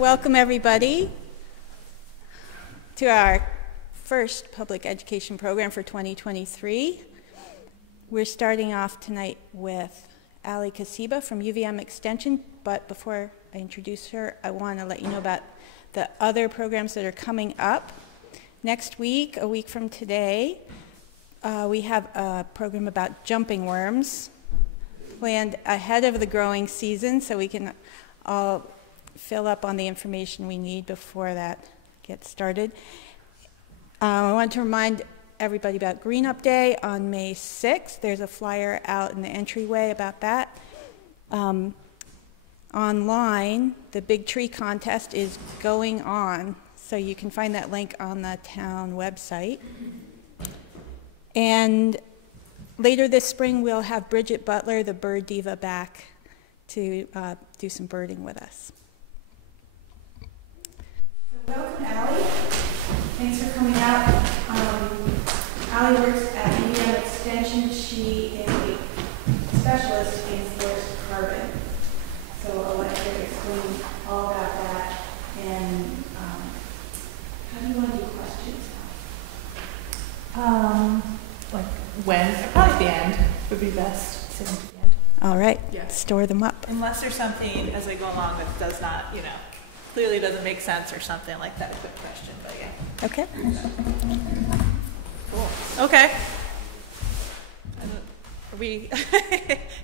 Welcome everybody to our first public education program for 2023. We're starting off tonight with Ali Kosiba from UVM Extension, but before I introduce her, I want to let you know about the other programs that are coming up. Next week, a week from today, we have a program about jumping worms planned ahead of the growing season so we can all fill up on the information we need before that gets started. I want to remind everybody about Green Up Day on May 6th. There's a flyer out in the entryway about that. Online, the Big Tree Contest is going on, so you can find that link on the town website. And later this spring, we'll have Bridget Butler, the bird diva, back to do some birding with us. So welcome, Ali. Thanks for coming out. Ali works at UVM Extension. She is a specialist in forest carbon. So I'll let her explain all about that. And how do you want to do questions now? Like when? Probably at the end would be best. Sitting at the end. All right. Yeah. Store them up. Unless there's something as I go along that does not, clearly doesn't make sense or something like that. A quick question, but yeah. Okay. Cool. Okay.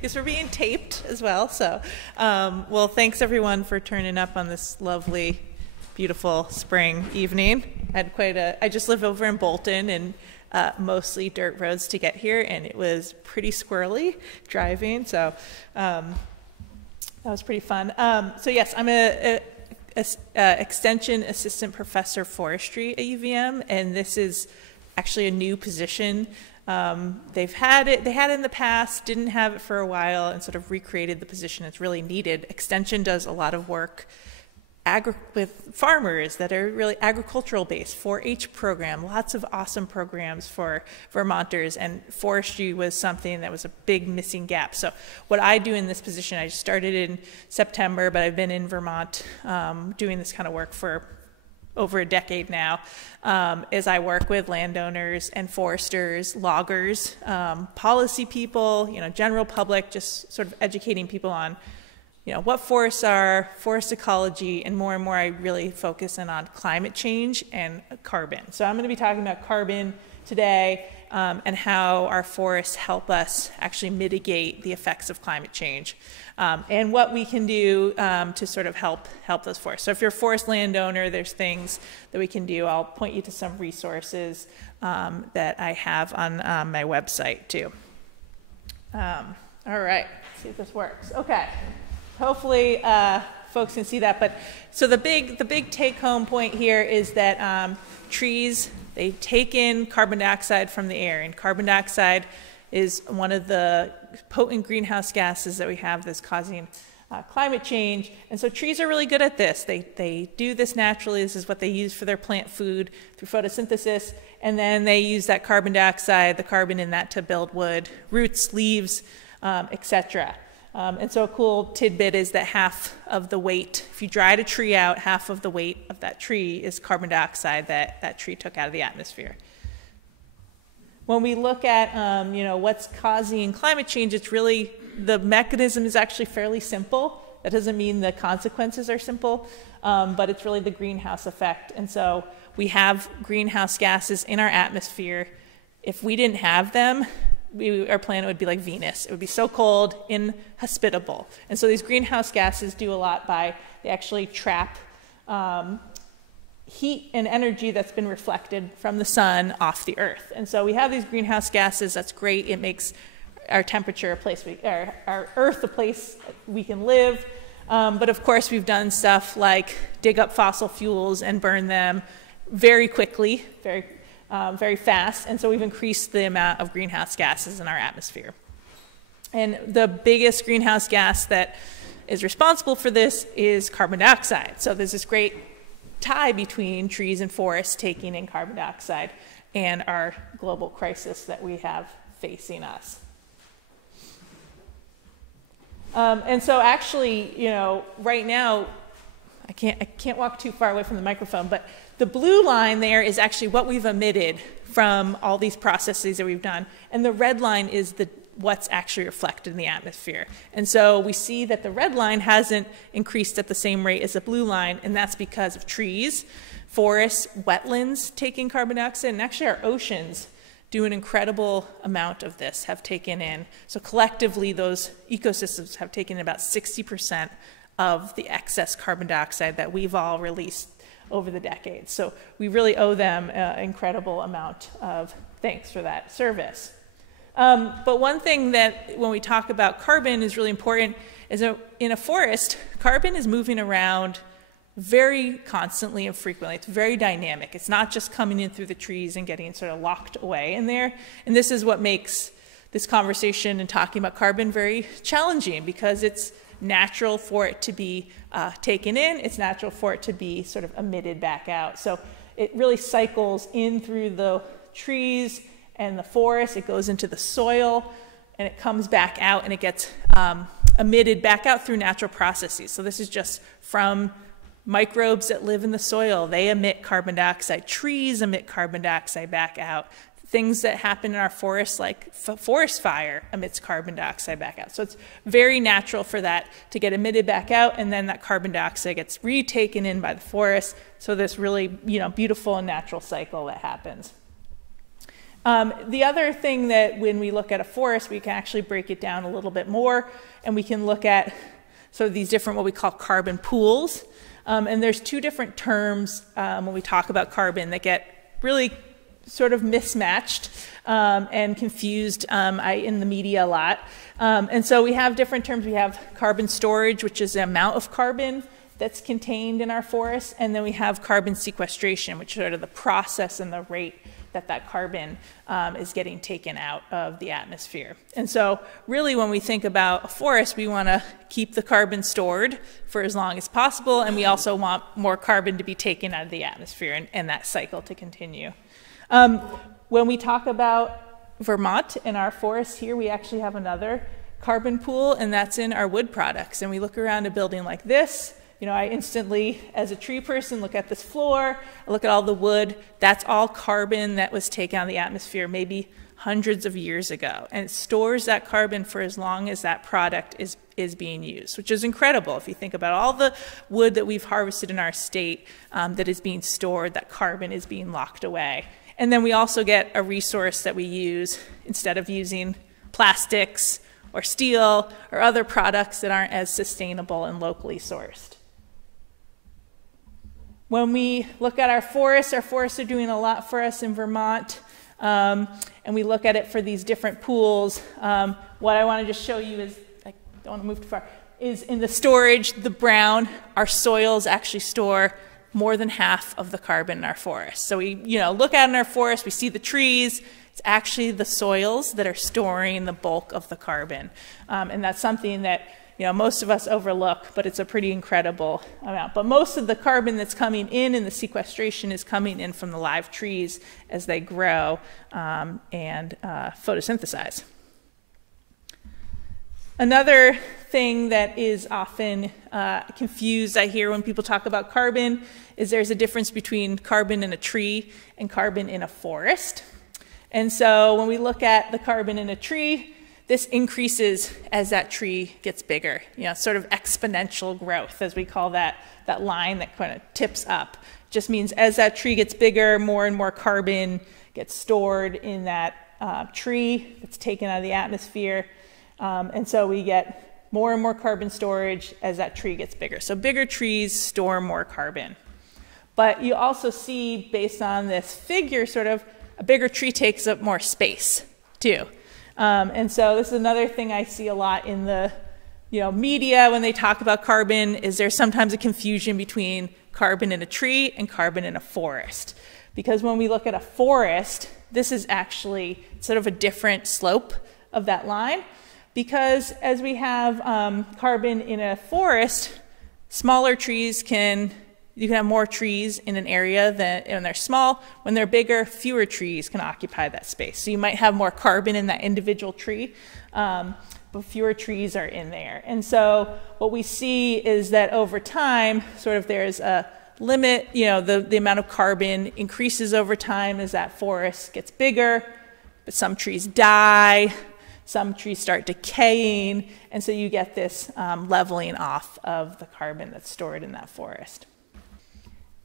Guess we're being taped as well. So, well, thanks everyone for turning up on this lovely, beautiful spring evening. I just live over in Bolton and mostly dirt roads to get here, and it was pretty squirrely driving. So that was pretty fun. So yes, I'm a extension assistant professor forestry at UVM, and this is actually a new position. They had it in the past, didn't have it for a while, and sort of recreated the position. It's really needed. Extension does a lot of work with farmers that are really agricultural based, 4-H program, lots of awesome programs for Vermonters, and forestry was something that was a big missing gap. So what I do in this position, I started in September, but I've been in Vermont doing this kind of work for over a decade now, is I work with landowners and foresters, loggers, policy people, general public, just sort of educating people on what forests are, forest ecology, and more I really focus in on climate change and carbon. So I'm going to be talking about carbon today and how our forests help us actually mitigate the effects of climate change and what we can do to sort of help those forests. So if you're a forest landowner, there's things that we can do. I'll point you to some resources that I have on my website too. All right, let's see if this works. Okay. Hopefully folks can see that, but so the big take-home point here is that trees, they take in carbon dioxide from the air, and carbon dioxide is one of the potent greenhouse gases that we have that's causing climate change. And so trees are really good at this. They do this naturally. This is what they use for their plant food through photosynthesis, and then they use that carbon dioxide, the carbon in that, to build wood, roots, leaves, etc. And so a cool tidbit is that half of the weight, if you dried a tree out, half of the weight of that tree is carbon dioxide that tree took out of the atmosphere. When we look at what's causing climate change, it's really, the mechanism is actually fairly simple. That doesn't mean the consequences are simple, but it's really the greenhouse effect. And so we have greenhouse gases in our atmosphere. If we didn't have them, our planet would be like Venus. It would be so cold, inhospitable. And so these greenhouse gases do a lot they actually trap heat and energy that's been reflected from the sun off the earth. And so we have these greenhouse gases. That's great. It makes our temperature a place, our earth a place we can live. But of course, we've done stuff like dig up fossil fuels and burn them very quickly, very fast, and so we've increased the amount of greenhouse gases in our atmosphere. And the biggest greenhouse gas that is responsible for this is carbon dioxide. So there's this great tie between trees and forests taking in carbon dioxide and our global crisis that we have facing us. And so actually, right now, I can't walk too far away from the microphone, but the blue line there is actually what we've emitted from all these processes that we've done. And the red line is what's actually reflected in the atmosphere. And so we see that the red line hasn't increased at the same rate as the blue line, and that's because of trees, forests, wetlands taking carbon dioxide, and actually our oceans do an incredible amount of this, have taken in. So collectively, those ecosystems have taken about 60% of the excess carbon dioxide that we've all released over the decades. So we really owe them an incredible amount of thanks for that service. But one thing that when we talk about carbon is really important is that in a forest, carbon is moving around very constantly and frequently. It's very dynamic. It's not just coming in through the trees and getting sort of locked away in there. And this is what makes this conversation and talking about carbon very challenging, because it's natural for it to be taken in. It's natural for it to be sort of emitted back out. So it really cycles in through the trees and the forest. It goes into the soil and it comes back out, and it gets emitted back out through natural processes. So this is just from microbes that live in the soil. They emit carbon dioxide. Trees emit carbon dioxide back out. Things that happen in our forests, like forest fire, emits carbon dioxide back out. So it's very natural for that to get emitted back out, and then that carbon dioxide gets retaken in by the forest. So this really, beautiful and natural cycle that happens. The other thing that when we look at a forest, we can actually break it down a little bit more, and we can look at sort of these different what we call carbon pools. And there's two different terms when we talk about carbon that get really sort of mismatched and confused in the media a lot. And so we have different terms. We have carbon storage, which is the amount of carbon that's contained in our forests. And then we have carbon sequestration, which is sort of the process and the rate that carbon is getting taken out of the atmosphere. And so really when we think about a forest, we want to keep the carbon stored for as long as possible, and we also want more carbon to be taken out of the atmosphere and that cycle to continue. When we talk about Vermont and our forests here, we actually have another carbon pool, and that's in our wood products. And we look around a building like this, I instantly, as a tree person, look at this floor, I look at all the wood. That's all carbon that was taken out of the atmosphere maybe hundreds of years ago. And it stores that carbon for as long as that product is being used, which is incredible. If you think about all the wood that we've harvested in our state that is being stored, that carbon is being locked away. And then we also get a resource that we use instead of using plastics or steel or other products that aren't as sustainable and locally sourced. When we look at our forests are doing a lot for us in Vermont, and we look at it for these different pools. What I want to just show you is, I don't want to move too far, is in the storage, the brown, our soils actually store more than half of the carbon in our forests. So we look out in our forest, we see the trees, it's actually the soils that are storing the bulk of the carbon. And that's something that most of us overlook, but it's a pretty incredible amount. But most of the carbon that's coming in the sequestration is coming in from the live trees as they grow and photosynthesize. Another thing that is often confused, I hear when people talk about carbon, is there's a difference between carbon in a tree and carbon in a forest. And so when we look at the carbon in a tree, this increases as that tree gets bigger, sort of exponential growth, as we call that line that kind of tips up. Just means as that tree gets bigger, more and more carbon gets stored in that tree. It's taken out of the atmosphere. And so we get more and more carbon storage as that tree gets bigger. So bigger trees store more carbon. But you also see, based on this figure, sort of a bigger tree takes up more space too. And so this is another thing I see a lot in the media when they talk about carbon, is there's sometimes a confusion between carbon in a tree and carbon in a forest. Because when we look at a forest, this is actually sort of a different slope of that line. Because as we have carbon in a forest, smaller trees you can have more trees in an area when they're small. When they're bigger, fewer trees can occupy that space. So you might have more carbon in that individual tree, but but fewer trees are in there. And so what we see is that over time, sort of there's a limit, the amount of carbon increases over time as that forest gets bigger, but some trees die, some trees start decaying, and so you get this leveling off of the carbon that's stored in that forest.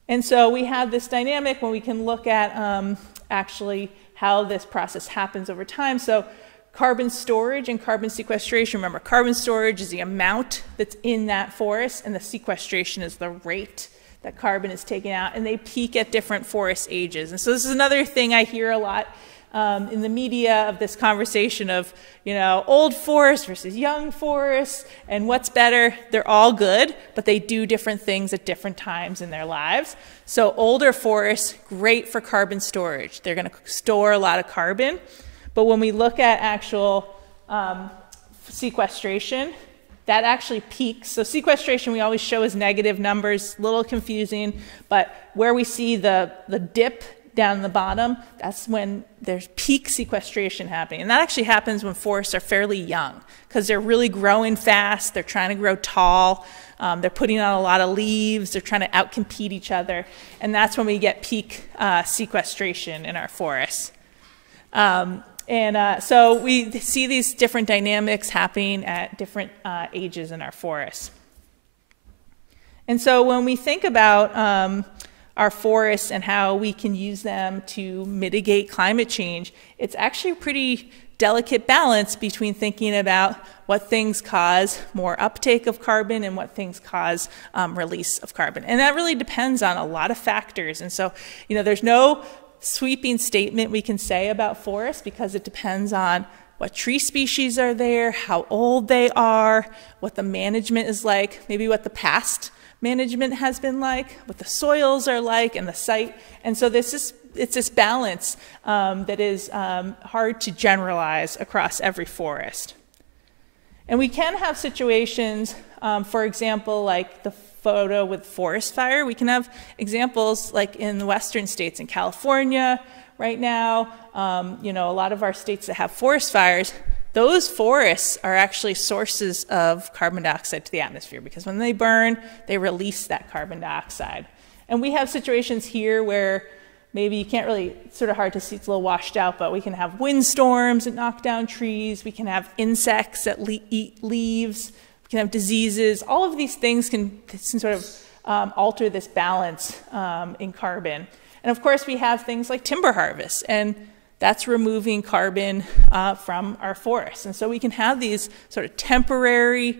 And so we have this dynamic when we can look at actually how this process happens over time. So carbon storage and carbon sequestration. Remember, carbon storage is the amount that's in that forest, and the sequestration is the rate that carbon is taken out, and they peak at different forest ages. And so this is another thing I hear a lot in the media of this conversation of, old forest versus young forest, and what's better. They're all good, but they do different things at different times in their lives. So older forests, great for carbon storage. They're going to store a lot of carbon. But when we look at actual sequestration, that actually peaks. So sequestration we always show as negative numbers, a little confusing, but where we see the dip down the bottom, that's when there's peak sequestration happening. And that actually happens when forests are fairly young, because they're really growing fast, they're trying to grow tall, they're putting on a lot of leaves, they're trying to outcompete each other, and that's when we get peak sequestration in our forests. So we see these different dynamics happening at different ages in our forests. And so when we think about our forests and how we can use them to mitigate climate change, it's actually a pretty delicate balance between thinking about what things cause more uptake of carbon and what things cause release of carbon. And that really depends on a lot of factors. And so, there's no sweeping statement we can say about forests, because it depends on what tree species are there, how old they are, what the management is like, maybe what the past management has been like, what the soils are like, and the site. And so it's this balance that is hard to generalize across every forest. And we can have situations, for example, like the photo with forest fire. We can have examples like in the western states, in California right now, a lot of our states that have forest fires, those forests are actually sources of carbon dioxide to the atmosphere, because when they burn, they release that carbon dioxide. And we have situations here where maybe you can't really, it's sort of hard to see, it's a little washed out, but we can have windstorms that knock down trees, we can have insects that eat leaves, we can have diseases. All of these things can sort of alter this balance in carbon. And of course we have things like timber harvest, and that's removing carbon from our forests. And so we can have these sort of temporary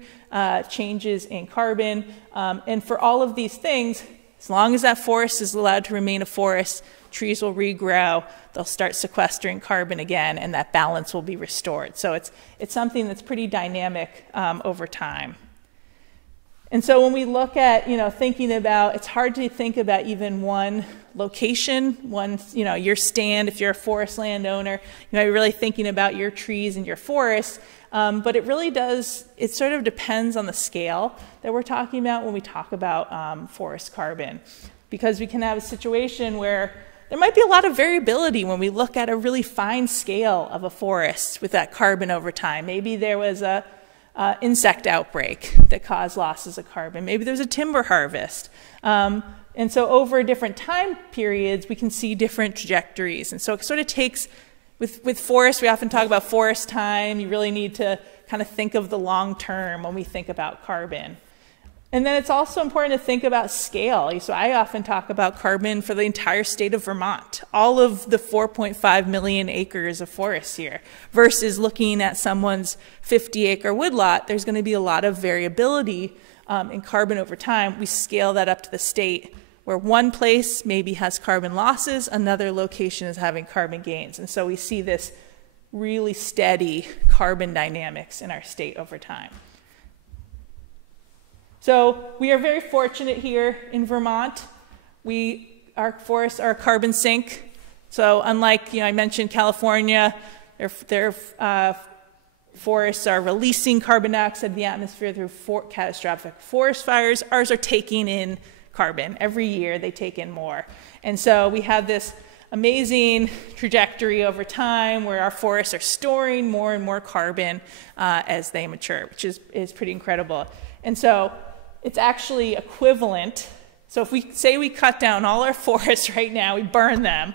changes in carbon. And for all of these things, as long as that forest is allowed to remain a forest, trees will regrow, they'll start sequestering carbon again, and that balance will be restored. So it's something that's pretty dynamic over time. And so when we look at, thinking about, it's hard to think about even one location, your stand, if you're a forest landowner, you're really thinking about your trees and your forests, but it really does, it sort of depends on the scale that we're talking about when we talk about forest carbon. Because we can have a situation where there might be a lot of variability when we look at a really fine scale of a forest with that carbon over time. Maybe there was a insect outbreak that caused losses of carbon. Maybe there's a timber harvest. And so over different time periods, we can see different trajectories. And so it sort of takes, with forests, we often talk about forest time. You really need to kind of think of the long term when we think about carbon. And then it's also important to think about scale. So I often talk about carbon for the entire state of Vermont, all of the 4.5 million acres of forests here, versus looking at someone's 50-acre woodlot. There's going to be a lot of variability in carbon over time. We scale that up to the state, where one place maybe has carbon losses, another location is having carbon gains. And so we see this really steady carbon dynamics in our state over time. So we are very fortunate here in Vermont. Our forests are a carbon sink. So unlike, I mentioned California, their forests are releasing carbon dioxide to the atmosphere through catastrophic forest fires. Ours are taking in carbon. Every year they take in more. And so we have this amazing trajectory over time where our forests are storing more and more carbon as they mature, which is pretty incredible. And so it's actually equivalent. So if we say we cut down all our forests right now, we burn them,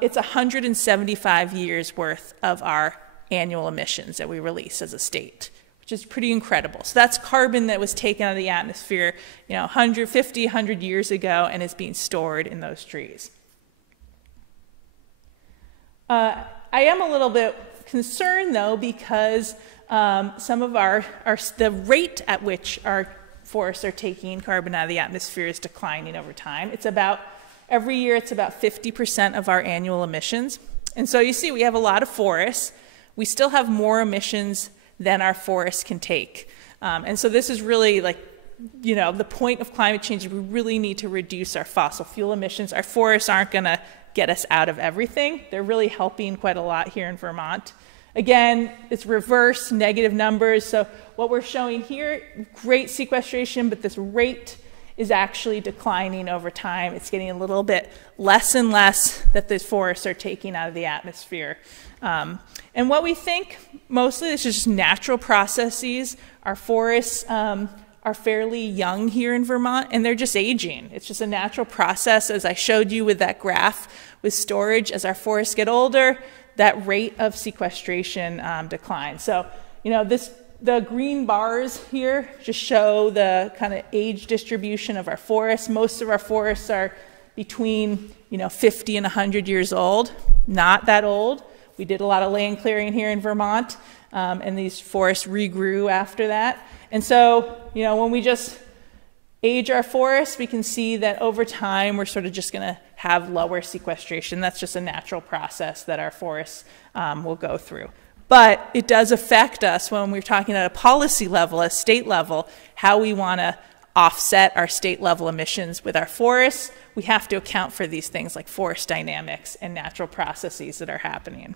it's 175 years worth of our annual emissions that we release as a state, which is pretty incredible. So that's carbon that was taken out of the atmosphere, 150, 100 years ago and is being stored in those trees. I am a little bit concerned, though, because some of the rate at which our forests are taking carbon out of the atmosphere is declining over time. Every year it's about 50% of our annual emissions. And so you see we have a lot of forests. We still have more emissions than our forests can take. And so this is really like, the point of climate change. We really need to reduce our fossil fuel emissions. Our forests aren't going to get us out of everything. They're really helping quite a lot here in Vermont. Again, it's reverse negative numbers. So what we're showing here, great sequestration, but this rate is actually declining over time. It's getting a little bit less and less that the forests are taking out of the atmosphere. And what we think, mostly, this is just natural processes. Our forests are fairly young here in Vermont, and they're just aging. It's just a natural process, as I showed you with that graph with storage. As our forests get older, that rate of sequestration declines. So, the green bars here just show the kind of age distribution of our forests. Most of our forests are between 50 and 100 years old, not that old. We did a lot of land clearing here in Vermont, and these forests regrew after that. And so, when we just age our forests, we can see that over time we're sort of just going to have lower sequestration. That's just a natural process that our forests will go through. But it does affect us when we're talking at a policy level, a state level, how we want to offset our state level emissions with our forests. We have to account for these things like forest dynamics and natural processes that are happening.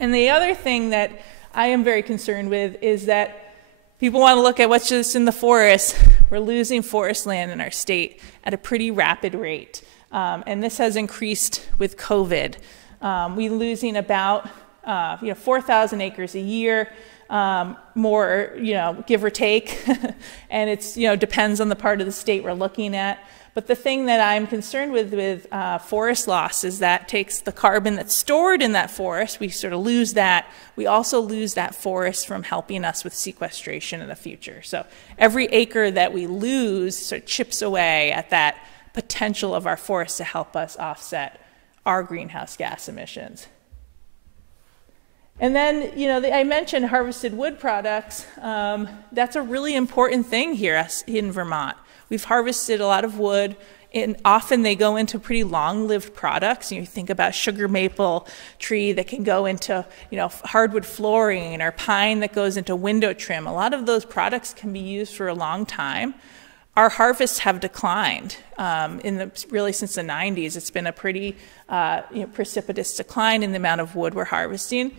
And the other thing that I am very concerned with is that people want to look at what's just in the forest. We're losing forest land in our state at a pretty rapid rate. And this has increased with COVID. We're losing about 4,000 acres a year, more, give or take. And it's, depends on the part of the state we're looking at. But the thing that I'm concerned with forest loss is that takes the carbon that's stored in that forest. We sort of lose that. We also lose that forest from helping us with sequestration in the future. So every acre that we lose sort of chips away at that potential of our forest to help us offset our greenhouse gas emissions. And then, I mentioned harvested wood products. That's a really important thing here in Vermont. We've harvested a lot of wood, and often they go into pretty long-lived products. You think about sugar maple tree that can go into, hardwood flooring, or pine that goes into window trim. A lot of those products can be used for a long time. Our harvests have declined really since the 90s. It's been a pretty precipitous decline in the amount of wood we're harvesting.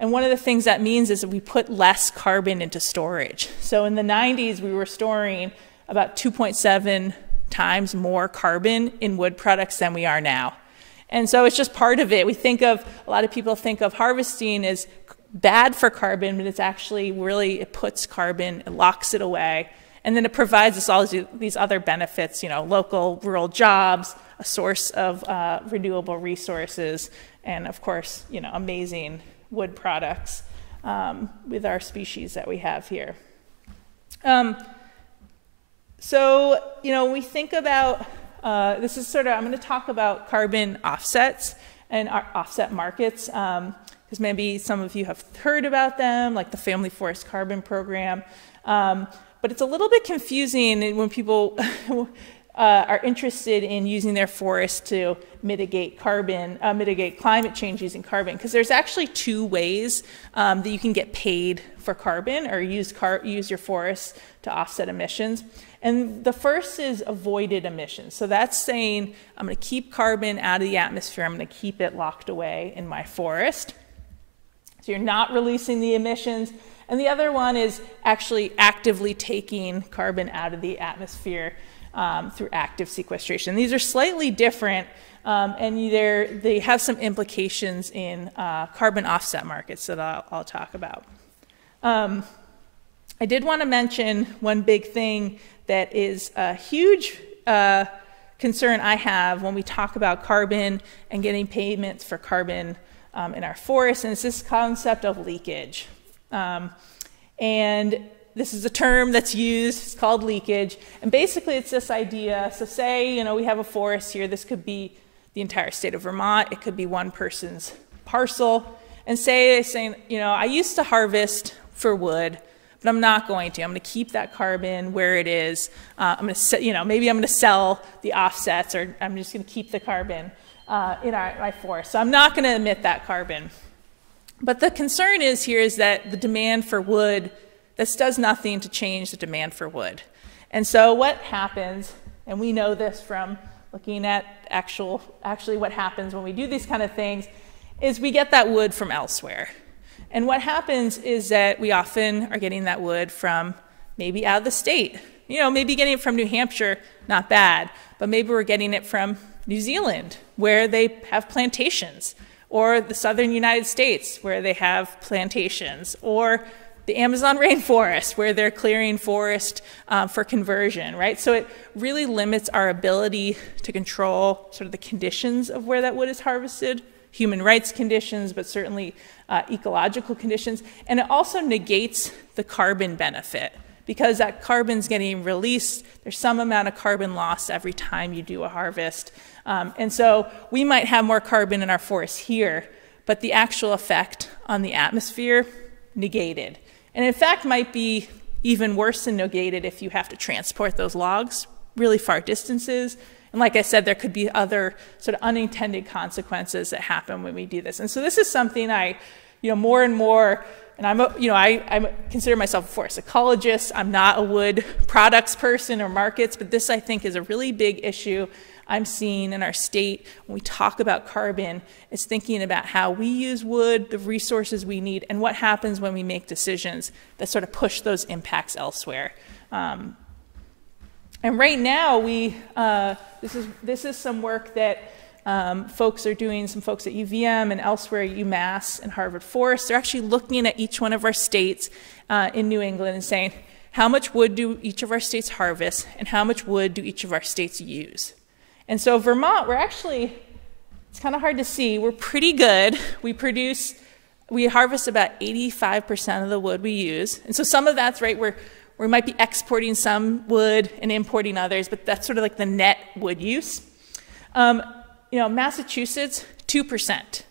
And one of the things that means is that we put less carbon into storage. So in the 90s, we were storing about 2.7 times more carbon in wood products than we are now. And so it's just part of it. A lot of people think of harvesting as bad for carbon, but it's actually really, it puts carbon, it locks it away. And then it provides us all these other benefits, local rural jobs, a source of renewable resources, and of course, amazing wood products with our species that we have here. So, when we think about, I'm going to talk about carbon offsets and our offset markets, because maybe some of you have heard about them, like the Family Forest Carbon Program. But it's a little bit confusing when people are interested in using their forests to mitigate climate change using carbon, because there's actually two ways that you can get paid for carbon or use your forests to offset emissions. And the first is avoided emissions. So that's saying I'm going to keep carbon out of the atmosphere. I'm going to keep it locked away in my forest. So you're not releasing the emissions. And the other one is actually actively taking carbon out of the atmosphere through active sequestration. These are slightly different. And they have some implications in carbon offset markets that I'll talk about. I did want to mention one big thing that is a huge concern I have when we talk about carbon and getting payments for carbon in our forests, and it's this concept of leakage. And this is a term that's used, it's called leakage, and basically it's this idea, so say, we have a forest here, this could be the entire state of Vermont, it could be one person's parcel, and saying, I used to harvest for wood, but I'm not going to. I'm going to keep that carbon where it is. I'm going to, maybe I'm going to sell the offsets, or I'm just going to keep the carbon in my forest. So I'm not going to emit that carbon. But the concern is that the demand for wood, this does nothing to change the demand for wood. And so what happens, and we know this from looking at actually what happens when we do these kind of things, is we get that wood from elsewhere. And what happens is that we often are getting that wood from maybe out of the state. Maybe getting it from New Hampshire, not bad, but maybe we're getting it from New Zealand, where they have plantations, or the southern United States, where they have plantations, or the Amazon rainforest, where they're clearing forest for conversion, right? So it really limits our ability to control sort of the conditions of where that wood is harvested, human rights conditions, but certainly ecological conditions. And it also negates the carbon benefit, because that carbon's getting released. There's some amount of carbon loss every time you do a harvest. And so we might have more carbon in our forests here, but the actual effect on the atmosphere, negated. And in fact, might be even worse than negated if you have to transport those logs really far distances. And like I said, there could be other sort of unintended consequences that happen when we do this. And so this is something I, more and more, and I consider myself a forest ecologist. I'm not a wood products person or markets, but this I think is a really big issue I'm seeing in our state when we talk about carbon, is thinking about how we use wood, the resources we need, and what happens when we make decisions that sort of push those impacts elsewhere. And right now, this is some work that folks are doing, some folks at UVM and elsewhere at UMass and Harvard Forest. They're actually looking at each one of our states in New England and saying, how much wood do each of our states harvest, and how much wood do each of our states use? And so Vermont, we're actually, it's kind of hard to see, we're pretty good. We harvest about 85% of the wood we use. And so some of that's right, we might be exporting some wood and importing others, but that's sort of like the net wood use. Massachusetts, 2%.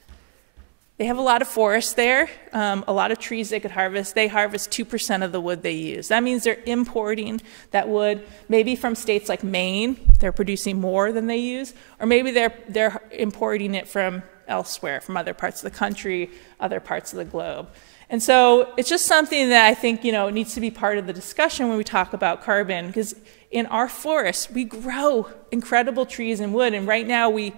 They have a lot of forests there, a lot of trees they could harvest. They harvest 2% of the wood they use. That means they're importing that wood, maybe from states like Maine, they're producing more than they use, or maybe they're importing it from elsewhere, from other parts of the country, other parts of the globe. And so it's just something that I think, needs to be part of the discussion when we talk about carbon, because in our forests, we grow incredible trees and wood, and right now we're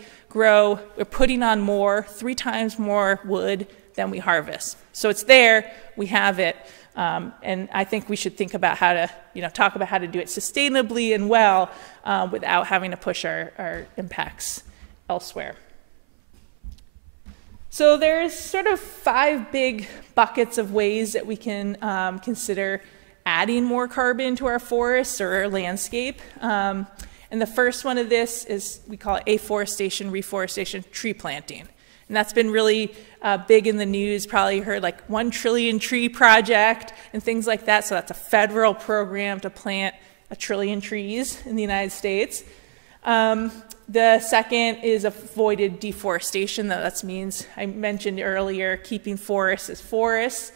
putting on 3 times more wood than we harvest. So it's there, we have it, and I think we should think about how to, talk about how to do it sustainably and well without having to push our impacts elsewhere. So there's sort of 5 big buckets of ways that we can consider adding more carbon to our forests or our landscape. And the first one of this is, we call it afforestation, reforestation, tree planting. And that's been really big in the news. Probably heard like 1 trillion tree project and things like that. So that's a federal program to plant 1 trillion trees in the United States. The second is avoided deforestation. That means, I mentioned earlier, keeping forests as forests.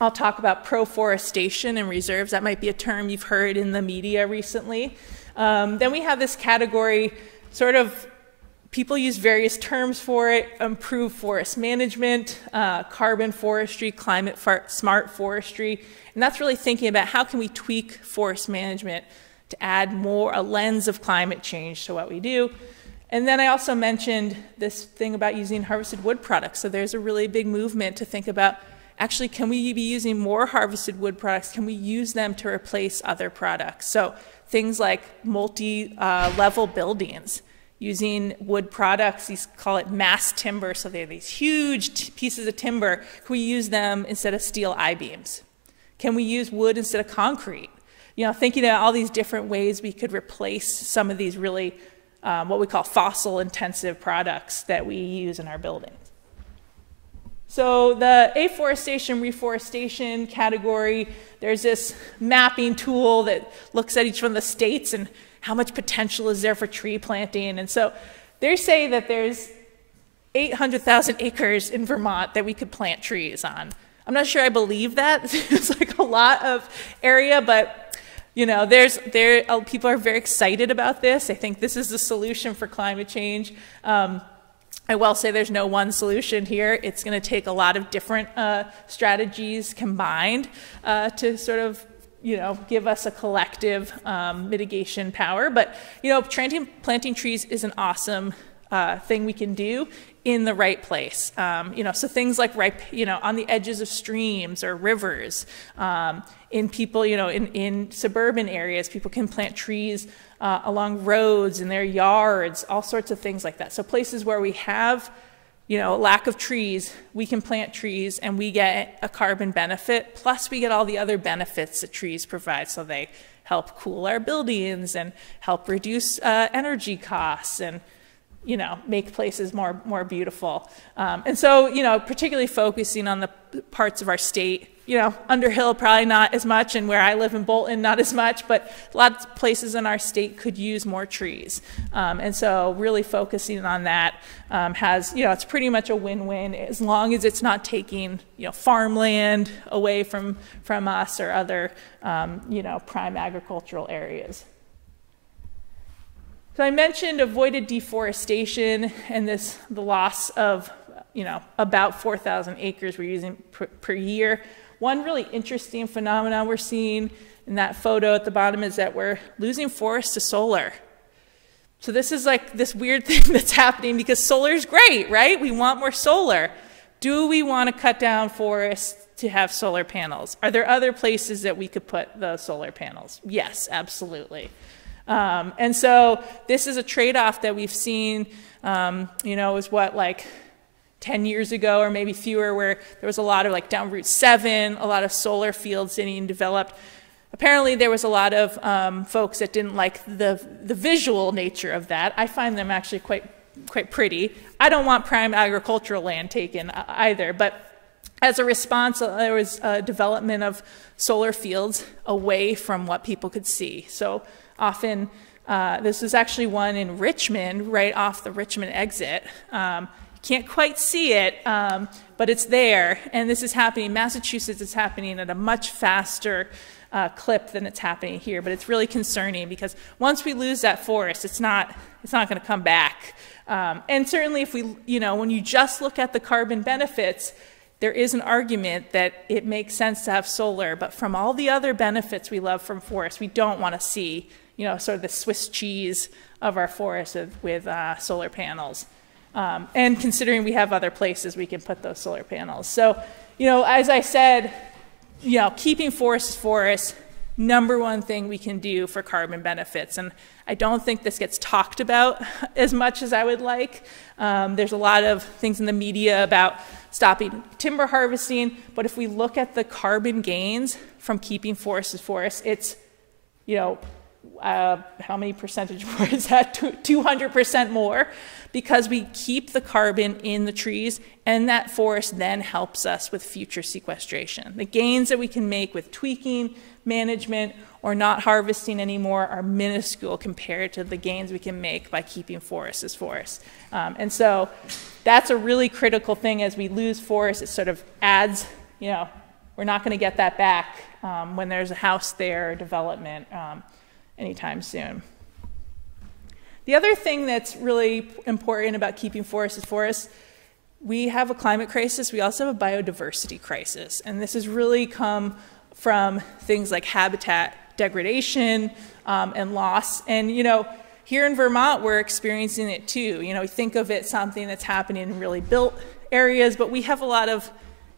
I'll talk about proforestation and reserves. That might be a term you've heard in the media recently. Then we have this category, sort of, people use various terms for it: improved forest management, carbon forestry, climate smart forestry. And that's really thinking about how can we tweak forest management to add a lens of climate change to what we do. And then I also mentioned this thing about using harvested wood products. So there's a really big movement to think about, actually, can we be using more harvested wood products? Can we use them to replace other products? So things like multi-level buildings. using wood products. These call it mass timber, so they're these huge pieces of timber. Can we use them instead of steel I-beams? Can we use wood instead of concrete? You know, thinking about all these different ways we could replace some of these really what we call fossil-intensive products that we use in our buildings. So the afforestation, reforestation category, there's this mapping tool that looks at each one of the states and how much potential is there for tree planting. And so they say that there's 800,000 acres in Vermont that we could plant trees on. I'm not sure I believe that. It's like a lot of area, but you know, people are very excited about this. I think this is the solution for climate change. I will say there's no one solution here. It's going to take a lot of different strategies combined to sort of, you know, give us a collective mitigation power. But, you know, planting trees is an awesome thing we can do in the right place. You know, so things like on the edges of streams or rivers, in people, you know, in suburban areas, people can plant trees along roads in their yards, all sorts of things like that. So places where we have, you know, lack of trees, we can plant trees and we get a carbon benefit, plus we get all the other benefits that trees provide. So they help cool our buildings and help reduce energy costs and, you know, make places more beautiful. And so, you know, particularly focusing on the parts of our state, you know, Underhill probably not as much, and where I live in Bolton not as much, but a lot of places in our state could use more trees. And so really focusing on that has, you know, it's pretty much a win-win as long as it's not taking, you know, farmland away from us or other, you know, prime agricultural areas. So I mentioned avoided deforestation and the loss of, you know, about 4,000 acres we're using per year. One really interesting phenomenon we're seeing in that photo at the bottom is that we're losing forests to solar. So this is like this weird thing that's happening because solar is great, right? We want more solar. Do we want to cut down forests to have solar panels? Are there other places that we could put those solar panels? Yes, absolutely. And so this is a trade-off that we've seen, you know, is what, like 10 years ago or maybe fewer, where there was a lot of like down Route 7, a lot of solar fields getting developed. Apparently there was a lot of folks that didn't like the visual nature of that. I find them actually quite pretty. I don't want prime agricultural land taken either, but as a response, there was a development of solar fields away from what people could see. So often, this is actually one in Richmond, right off the Richmond exit. Can't quite see it, but it's there. And this is happening in Massachusetts. It's happening at a much faster clip than it's happening here. But it's really concerning because once we lose that forest, it's not going to come back. And certainly, if we, you know, when you just look at the carbon benefits, there is an argument that it makes sense to have solar. But from all the other benefits we love from forests, we don't want to see, you know, sort of the Swiss cheese of our forests with solar panels. And considering we have other places we can put those solar panels. So, you know, as I said, you know, keeping forests, #1 thing we can do for carbon benefits. And I don't think this gets talked about as much as I would like. There's a lot of things in the media about stopping timber harvesting, but if we look at the carbon gains from keeping forests, it's, you know, how many percentage more is that? 200% more, because we keep the carbon in the trees, and that forest then helps us with future sequestration. The gains that we can make with tweaking, management, or not harvesting anymore are minuscule compared to the gains we can make by keeping forests as forests. And so that's a really critical thing. As we lose forests, it sort of adds, you know, we're not going to get that back when there's a house there or development anytime soon. The other thing that's really important about keeping forests, we have a climate crisis. We also have a biodiversity crisis. And this has really come from things like habitat degradation and loss. And, you know, here in Vermont, we're experiencing it too. You know, we think of it something that's happening in really built areas, but we have a lot of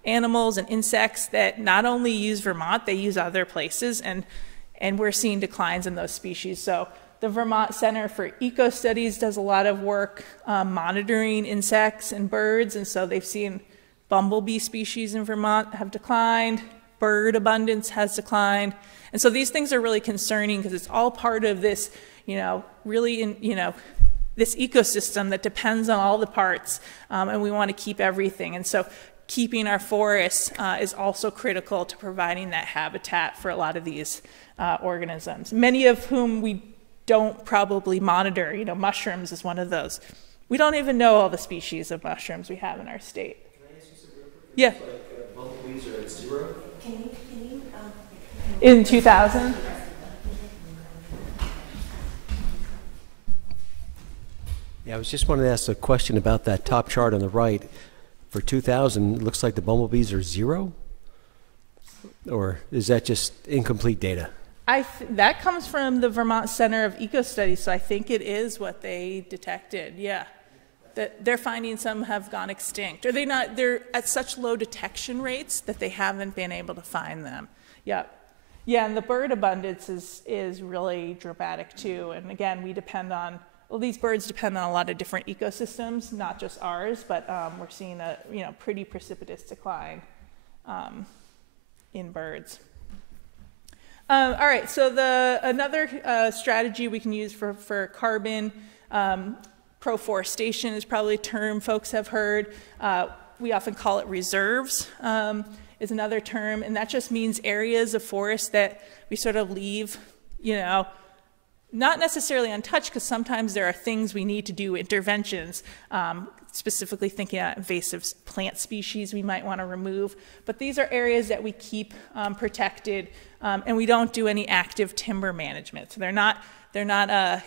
animals and insects that not only use Vermont, they use other places, and we're seeing declines in those species. So the Vermont Center for Eco Studies does a lot of work monitoring insects and birds, and so they've seen bumblebee species in Vermont have declined, bird abundance has declined, and so these things are really concerning because it's all part of this, this ecosystem that depends on all the parts, and we want to keep everything. And so keeping our forests is also critical to providing that habitat for a lot of these organisms, many of whom we don't probably monitor. Mushrooms is one of those. We don't even know all the species of mushrooms we have in our state. Can I ask you something real quick? Yeah. Like bumblebees are at 0? In 2000? Yeah, I was just wanting to ask a question about that top chart on the right. For 2000, it looks like the bumblebees are 0? Or is that just incomplete data? That comes from the Vermont Center of Eco Studies, so I think it is what they detected, yeah. That they're finding some have gone extinct. Or they're at such low detection rates that they haven't been able to find them. Yeah. Yeah, and the bird abundance is really dramatic too. And again, these birds depend on a lot of different ecosystems, not just ours, but we're seeing a pretty precipitous decline in birds. All right, so another strategy we can use for carbon, proforestation is probably a term folks have heard. We often call it reserves, is another term, and that just means areas of forest that we sort of leave, not necessarily untouched, because sometimes there are things we need to do, interventions, specifically thinking about invasive plant species we might want to remove. But these are areas that we keep protected, and we don't do any active timber management. So they're not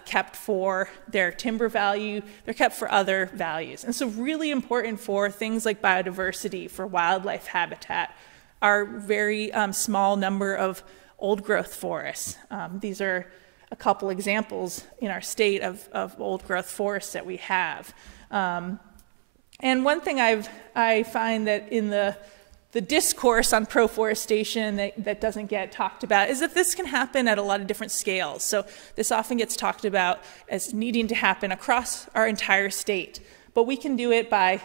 kept for their timber value, they're kept for other values. And so really important for things like biodiversity, for wildlife habitat, are very small number of old growth forests. These are a couple examples in our state of old growth forests that we have. And one thing I find that in the discourse on proforestation that doesn't get talked about is that this can happen at a lot of different scales. So this often gets talked about as needing to happen across our entire state, but we can do it by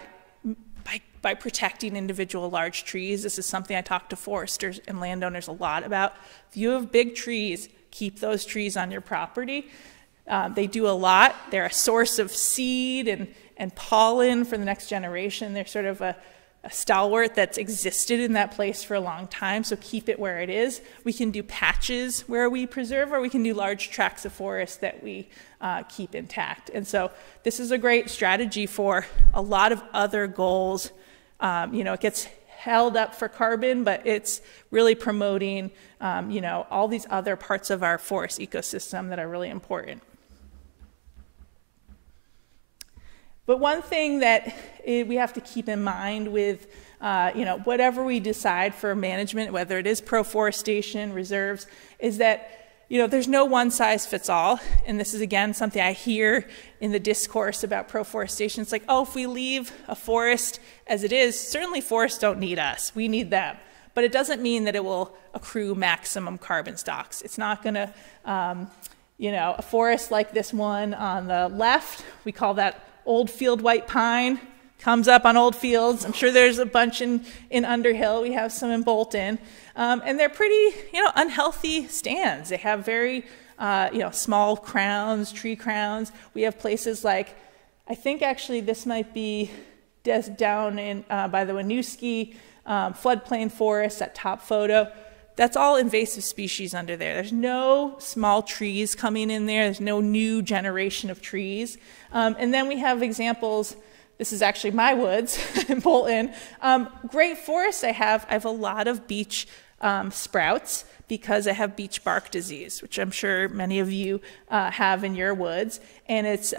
protecting individual large trees. This is something I talk to foresters and landowners a lot about. If you have big trees, keep those trees on your property. They do a lot. They're a source of seed and pollen for the next generation. They're sort of a stalwart that's existed in that place for a long time, so keep it where it is. We can do patches where we preserve, or we can do large tracts of forest that we keep intact. And so this is a great strategy for a lot of other goals. It gets held up for carbon, but it's really promoting, all these other parts of our forest ecosystem that are really important. But one thing that we have to keep in mind with, whatever we decide for management, whether it is proforestation, reserves, is that, there's no one size fits all. And this is, again, something I hear in the discourse about proforestation. It's like, oh, if we leave a forest as it is, certainly forests don't need us. We need them. But it doesn't mean that it will accrue maximum carbon stocks. It's not going to, a forest like this one on the left, we call that old field white pine, comes up on old fields. I'm sure there's a bunch in Underhill. We have some in Bolton. And they're pretty, unhealthy stands. They have very, small crowns, tree crowns. We have places like, I think actually this might be down in by the Winooski floodplain forest, that top photo. That's all invasive species under there. There's no small trees coming in there. There's no new generation of trees. And then we have examples. This is actually my woods in Bolton. Great forests I have a lot of beech sprouts because I have beech bark disease, which I'm sure many of you have in your woods. And it's,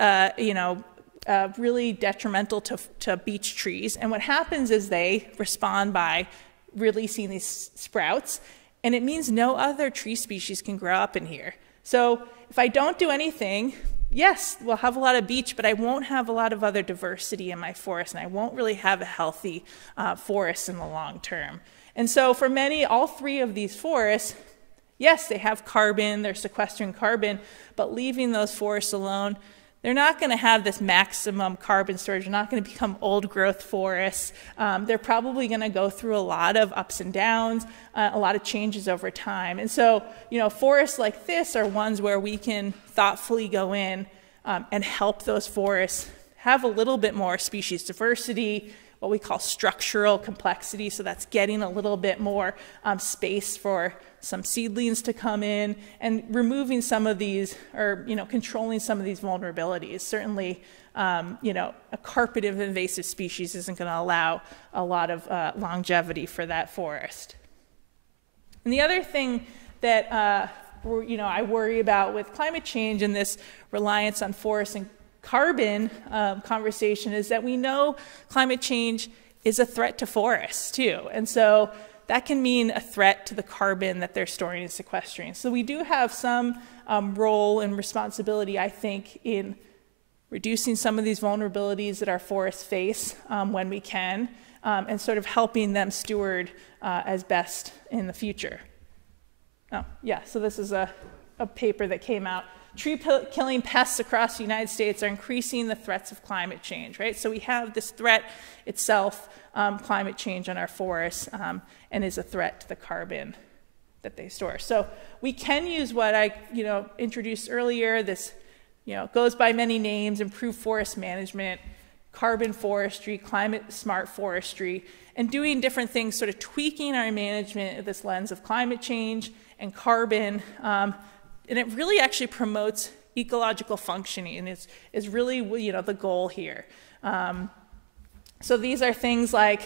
really detrimental to beech trees. And what happens is they respond by releasing these sprouts. And it means no other tree species can grow up in here. So if I don't do anything, yes, we'll have a lot of beech, but I won't have a lot of other diversity in my forest, and I won't really have a healthy forest in the long term. And so for many, all three of these forests, yes, they have carbon, they're sequestering carbon, but leaving those forests alone, they're not going to have this maximum carbon storage. They're not going to become old growth forests. They're probably going to go through a lot of ups and downs, a lot of changes over time. And so, forests like this are ones where we can thoughtfully go in and help those forests have a little bit more species diversity, what we call structural complexity. So that's getting a little bit more space for some seedlings to come in, and removing some of these, or controlling some of these vulnerabilities. Certainly, a carpeted invasive species isn't going to allow a lot of longevity for that forest. And the other thing that I worry about with climate change and this reliance on forests and carbon conversation is that we know climate change is a threat to forests too, and so that can mean a threat to the carbon that they're storing and sequestering. So we do have some role and responsibility, I think, in reducing some of these vulnerabilities that our forests face when we can, and sort of helping them steward as best in the future. Oh, yeah, so this is a paper that came out. Tree-killing pests across the United States are increasing the threats of climate change, right? So we have this threat itself, climate change on our forests, and is a threat to the carbon that they store. So we can use what I introduced earlier, this goes by many names: improved forest management, carbon forestry, climate smart forestry, and doing different things, sort of tweaking our management of this lens of climate change and carbon. And it really actually promotes ecological functioning, and is really the goal here. So these are things like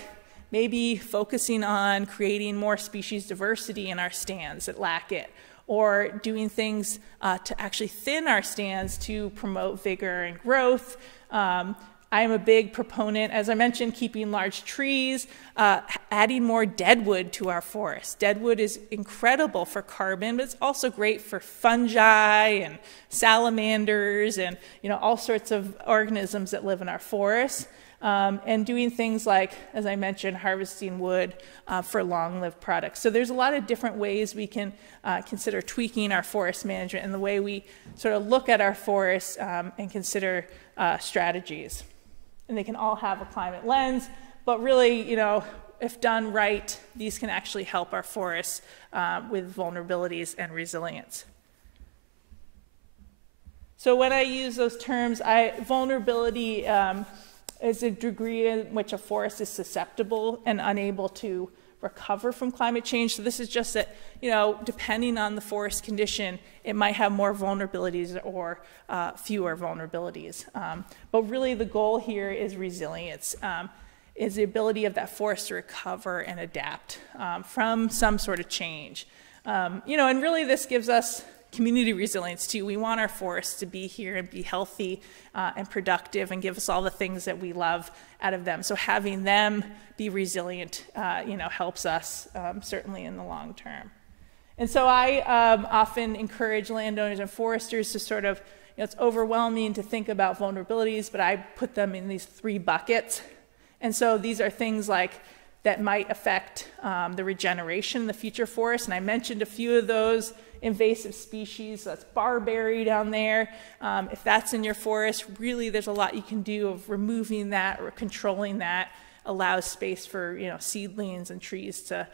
maybe focusing on creating more species diversity in our stands that lack it, or doing things to actually thin our stands to promote vigor and growth. I am a big proponent, as I mentioned, keeping large trees, adding more deadwood to our forests. Deadwood is incredible for carbon, but it's also great for fungi and salamanders and all sorts of organisms that live in our forests. And doing things like, as I mentioned, harvesting wood for long-lived products. So there's a lot of different ways we can consider tweaking our forest management and the way we sort of look at our forests and consider strategies. And they can all have a climate lens, but really, if done right, these can actually help our forests with vulnerabilities and resilience. So when I use those terms, vulnerability is a degree in which a forest is susceptible and unable to recover from climate change. So this is just that, depending on the forest condition, it might have more vulnerabilities or fewer vulnerabilities. But really the goal here is resilience, is the ability of that forest to recover and adapt from some sort of change. And really this gives us community resilience too. We want our forests to be here and be healthy and productive and give us all the things that we love out of them. So having them be resilient, helps us certainly in the long term. And so I often encourage landowners and foresters to sort of, it's overwhelming to think about vulnerabilities, but I put them in these 3 buckets. And so these are things like that might affect the regeneration in the future forest. And I mentioned a few of those invasive species. That's barberry down there. If that's in your forest, really there's a lot you can do of removing that or controlling that. Allows space for seedlings and trees to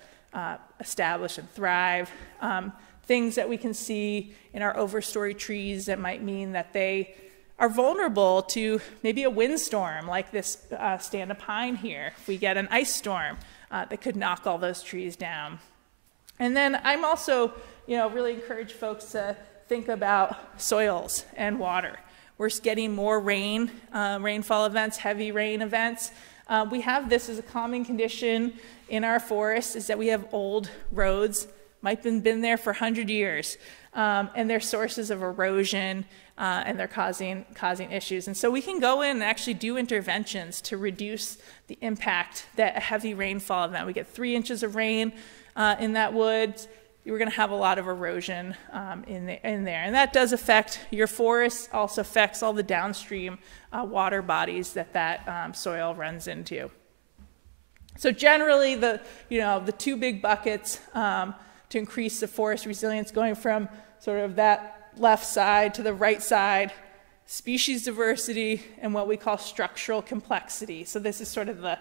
establish and thrive. Things that we can see in our overstory trees that might mean that they are vulnerable to maybe a windstorm like this stand of pine here. If we get an ice storm that could knock all those trees down. And then I'm also really encourage folks to think about soils and water. We're getting more rain, rainfall events, heavy rain events. We have this as a common condition in our forests, is that we have old roads, might have been there for 100 years, and they're sources of erosion, and they're causing issues. And so we can go in and actually do interventions to reduce the impact that a heavy rainfall event. We get 3 inches of rain in that woods, we're going to have a lot of erosion in there. And that does affect your forest, also affects all the downstream water bodies that soil runs into. So generally, the 2 big buckets, to increase the forest resilience, going from sort of that left side to the right side, species diversity, and what we call structural complexity. So this is sort of the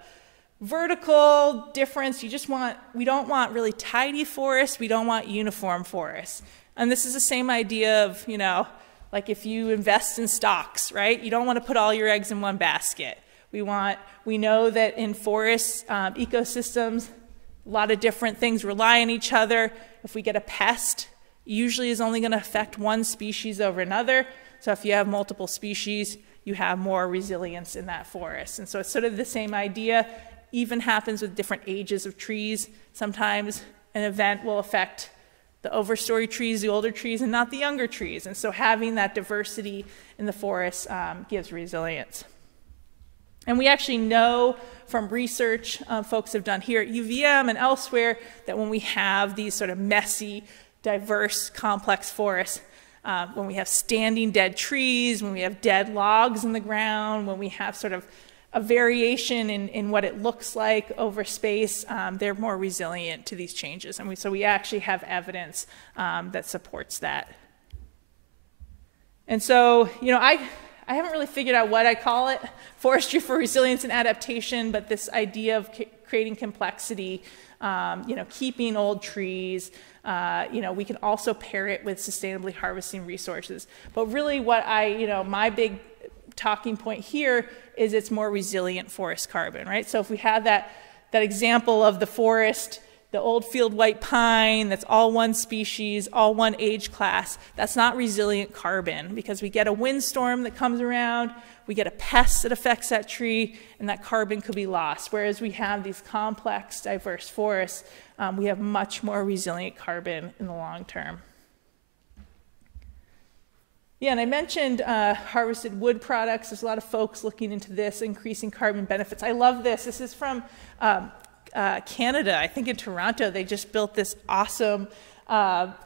vertical difference. We don't want really tidy forests, we don't want uniform forests. And this is the same idea of, like if you invest in stocks, right? You don't want to put all your eggs in one basket. We know that in forests, ecosystems, a lot of different things rely on each other. If we get a pest, usually is only going to affect one species over another. So if you have multiple species, you have more resilience in that forest. And so it's sort of the same idea. Even happens with different ages of trees. Sometimes an event will affect the overstory trees, the older trees, and not the younger trees. And so having that diversity in the forest gives resilience. And we actually know from research folks have done here at UVM and elsewhere that when we have these sort of messy, diverse, complex forests, when we have standing dead trees, when we have dead logs in the ground, when we have sort of a variation in what it looks like over space, they're more resilient to these changes. And so we actually have evidence that supports that. And so, I haven't really figured out what I call it, forestry for resilience and adaptation, but this idea of creating complexity, keeping old trees, we can also pair it with sustainably harvesting resources. But really what my big talking point here is it's more resilient forest carbon, right? So if we have that example of the forest, the old field white pine, that's all one species, all one age class, that's not resilient carbon because we get a windstorm that comes around, we get a pest that affects that tree, and that carbon could be lost. Whereas we have these complex, diverse forests, we have much more resilient carbon in the long term. Yeah, and I mentioned harvested wood products. There's a lot of folks looking into this, increasing carbon benefits. I love this. This is from Canada. I think in Toronto, they just built this awesome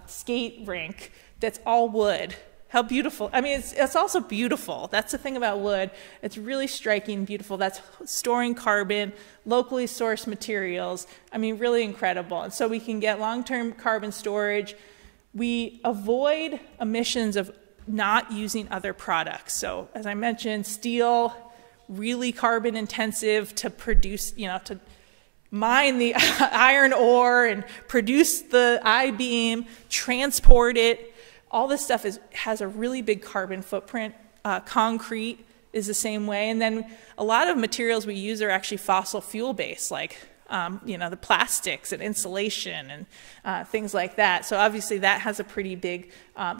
skate rink that's all wood. How beautiful. I mean, it's also beautiful. That's the thing about wood. It's really striking, beautiful. That's storing carbon, locally sourced materials. I mean, really incredible. And so we can get long-term carbon storage. We avoid emissions of not using other products. So as I mentioned, steel, really carbon intensive to produce, to mine the iron ore and produce the I-beam, transport it. All this stuff has a really big carbon footprint. Concrete is the same way. And then a lot of materials we use are actually fossil fuel based, like the plastics and insulation and things like that. So obviously that has a pretty big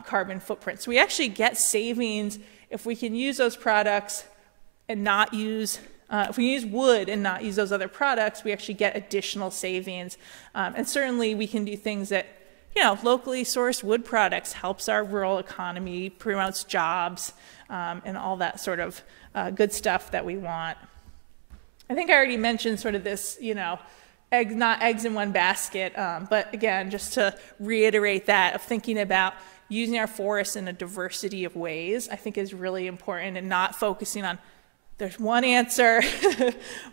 carbon footprint. So we actually get savings if we can use those products and not use, if we use wood and not use those other products, we actually get additional savings. And certainly we can do things that, locally sourced wood products helps our rural economy, promotes jobs, and all that sort of good stuff that we want. I think I already mentioned sort of this, not eggs in one basket, but again, just to reiterate that of thinking about using our forests in a diversity of ways, I think is really important, and not focusing on there's one answer.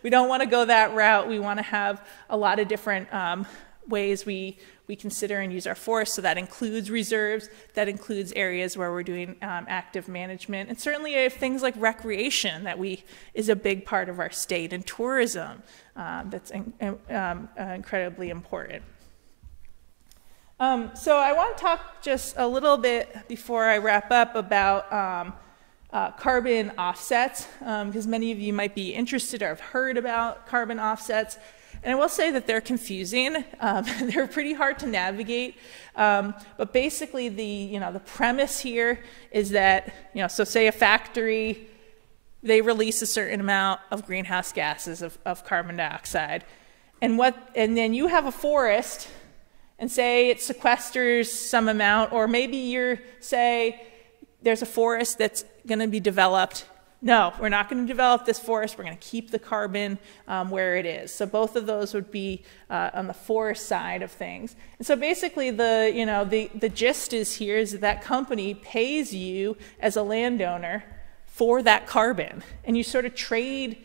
We don't want to go that route. We want to have a lot of different ways we consider and use our forests. So that includes reserves, that includes areas where we're doing active management, and certainly have things like recreation that is a big part of our state, and tourism that's incredibly important. So I want to talk just a little bit before I wrap up about carbon offsets, because many of you might be interested or have heard about carbon offsets. And I will say that they're confusing. They're pretty hard to navigate. But basically, the premise here is that, so say a factory, they release a certain amount of greenhouse gases of carbon dioxide, and then you have a forest, and say it sequesters some amount, or maybe say there's a forest that's going to be developed. No, we're not going to develop this forest. We're going to keep the carbon where it is. So both of those would be on the forest side of things. And so basically, the gist is here is that company pays you as a landowner for that carbon, and you sort of trade,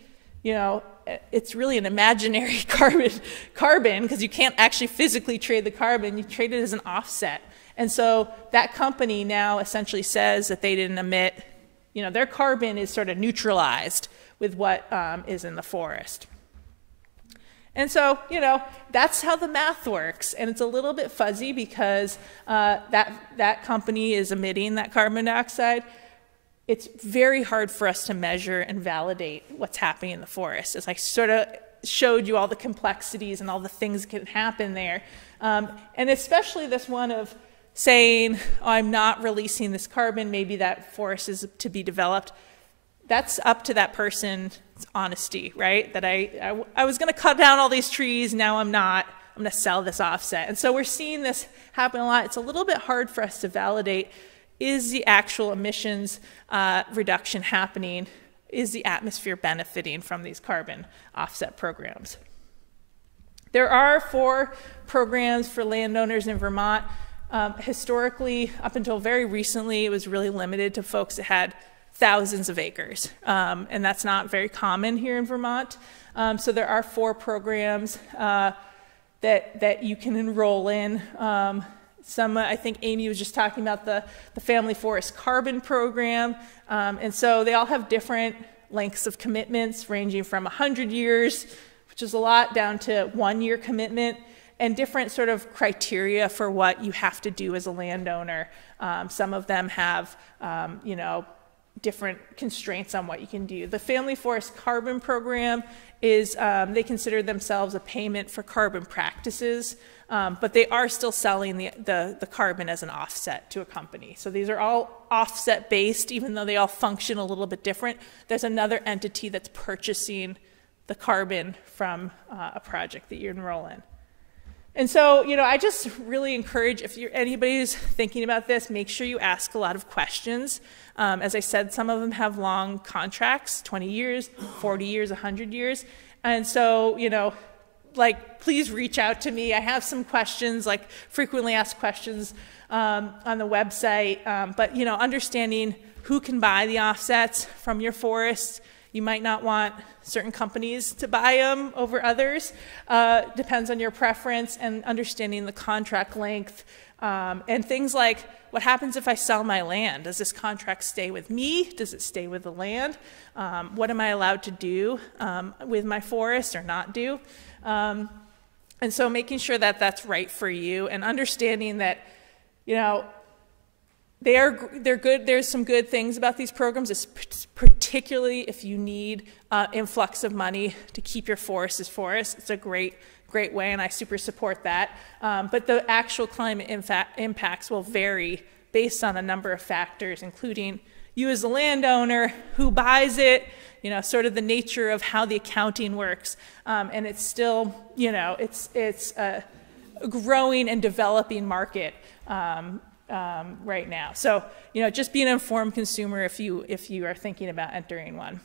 it's really an imaginary carbon because you can't actually physically trade the carbon. You trade it as an offset. And so that company now essentially says that they didn't emit, their carbon is sort of neutralized with what is in the forest. And so, that's how the math works. And it's a little bit fuzzy because that company is emitting that carbon dioxide. It's very hard for us to measure and validate what's happening in the forest. As I sort of showed you all the complexities and all the things that can happen there. And especially this one of saying, oh, I'm not releasing this carbon, maybe that forest is to be developed. That's up to that person's honesty, right? That I was going to cut down all these trees, now I'm not. I'm going to sell this offset. And so we're seeing this happen a lot. It's a little bit hard for us to validate, is the actual emissions reduction happening? Is the atmosphere benefiting from these carbon offset programs? There are 4 programs for landowners in Vermont. Historically, up until very recently, it was really limited to folks that had thousands of acres, and that's not very common here in Vermont. So there are 4 programs that you can enroll in. I think Amy was just talking about the Family Forest Carbon Program, and so they all have different lengths of commitments ranging from 100 years, which is a lot, down to 1-year commitment, and different sort of criteria for what you have to do as a landowner. Some of them have, different constraints on what you can do. The Family Forest Carbon Program is, they consider themselves a payment for carbon practices, but they are still selling the carbon as an offset to a company. So these are all offset based, even though they all function a little bit different. There's another entity that's purchasing the carbon from a project that you enroll in. And so, I just really encourage, if anybody's thinking about this, make sure you ask a lot of questions. As I said, some of them have long contracts, 20 years, 40 years, 100 years. And so, please reach out to me. I have some questions, like frequently asked questions on the website. But, understanding who can buy the offsets from your forests. You might not want certain companies to buy them over others. Depends on your preference, and understanding the contract length. And things like, what happens if I sell my land? Does this contract stay with me? Does it stay with the land? What am I allowed to do with my forest or not do? And so making sure that that's right for you, and understanding that, they're good. There's some good things about these programs, particularly if you need influx of money to keep your forest as forest. It's a great way, and I super support that. But the actual climate impacts will vary based on a number of factors, including you as a landowner, who buys it, sort of the nature of how the accounting works. And it's still, it's a growing and developing market right now. So, just be an informed consumer if you are thinking about entering one.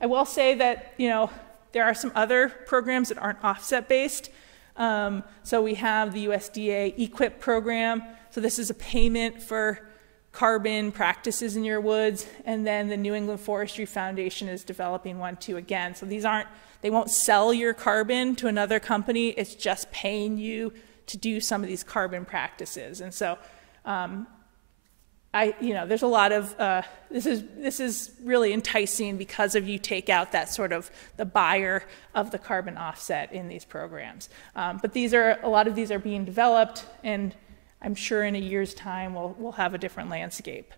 I will say that, there are some other programs that aren't offset based. So we have the USDA EQIP program. So this is a payment for carbon practices in your woods. And then the New England Forestry Foundation is developing one too again. So they won't sell your carbon to another company. It's just paying you to do some of these carbon practices. And so there's a lot of, this is really enticing because of you take out that sort of the buyer of the carbon offset in these programs. But a lot of these are being developed, and I'm sure in a year's time we'll have a different landscape.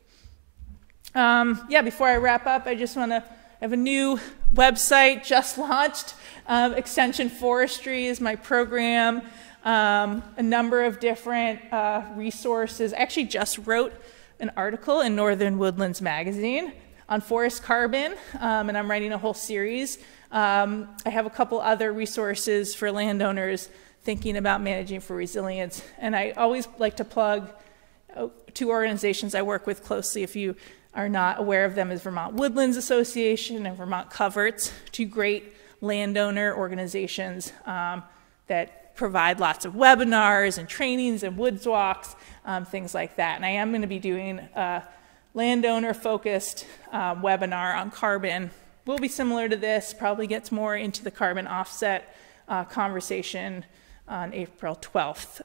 Before I wrap up, I just want to have a new website just launched. Extension Forestry is my program. A number of different resources. I actually just wrote an article in Northern Woodlands Magazine on forest carbon, and I'm writing a whole series. I have a couple other resources for landowners thinking about managing for resilience, and I always like to plug 2 organizations I work with closely. If you are not aware of them, is Vermont Woodlands Association and Vermont Coverts, 2 great landowner organizations that provide lots of webinars and trainings and woods walks, things like that. And I am going to be doing a landowner-focused webinar on carbon will be similar to this, probably gets more into the carbon offset conversation on April 12th.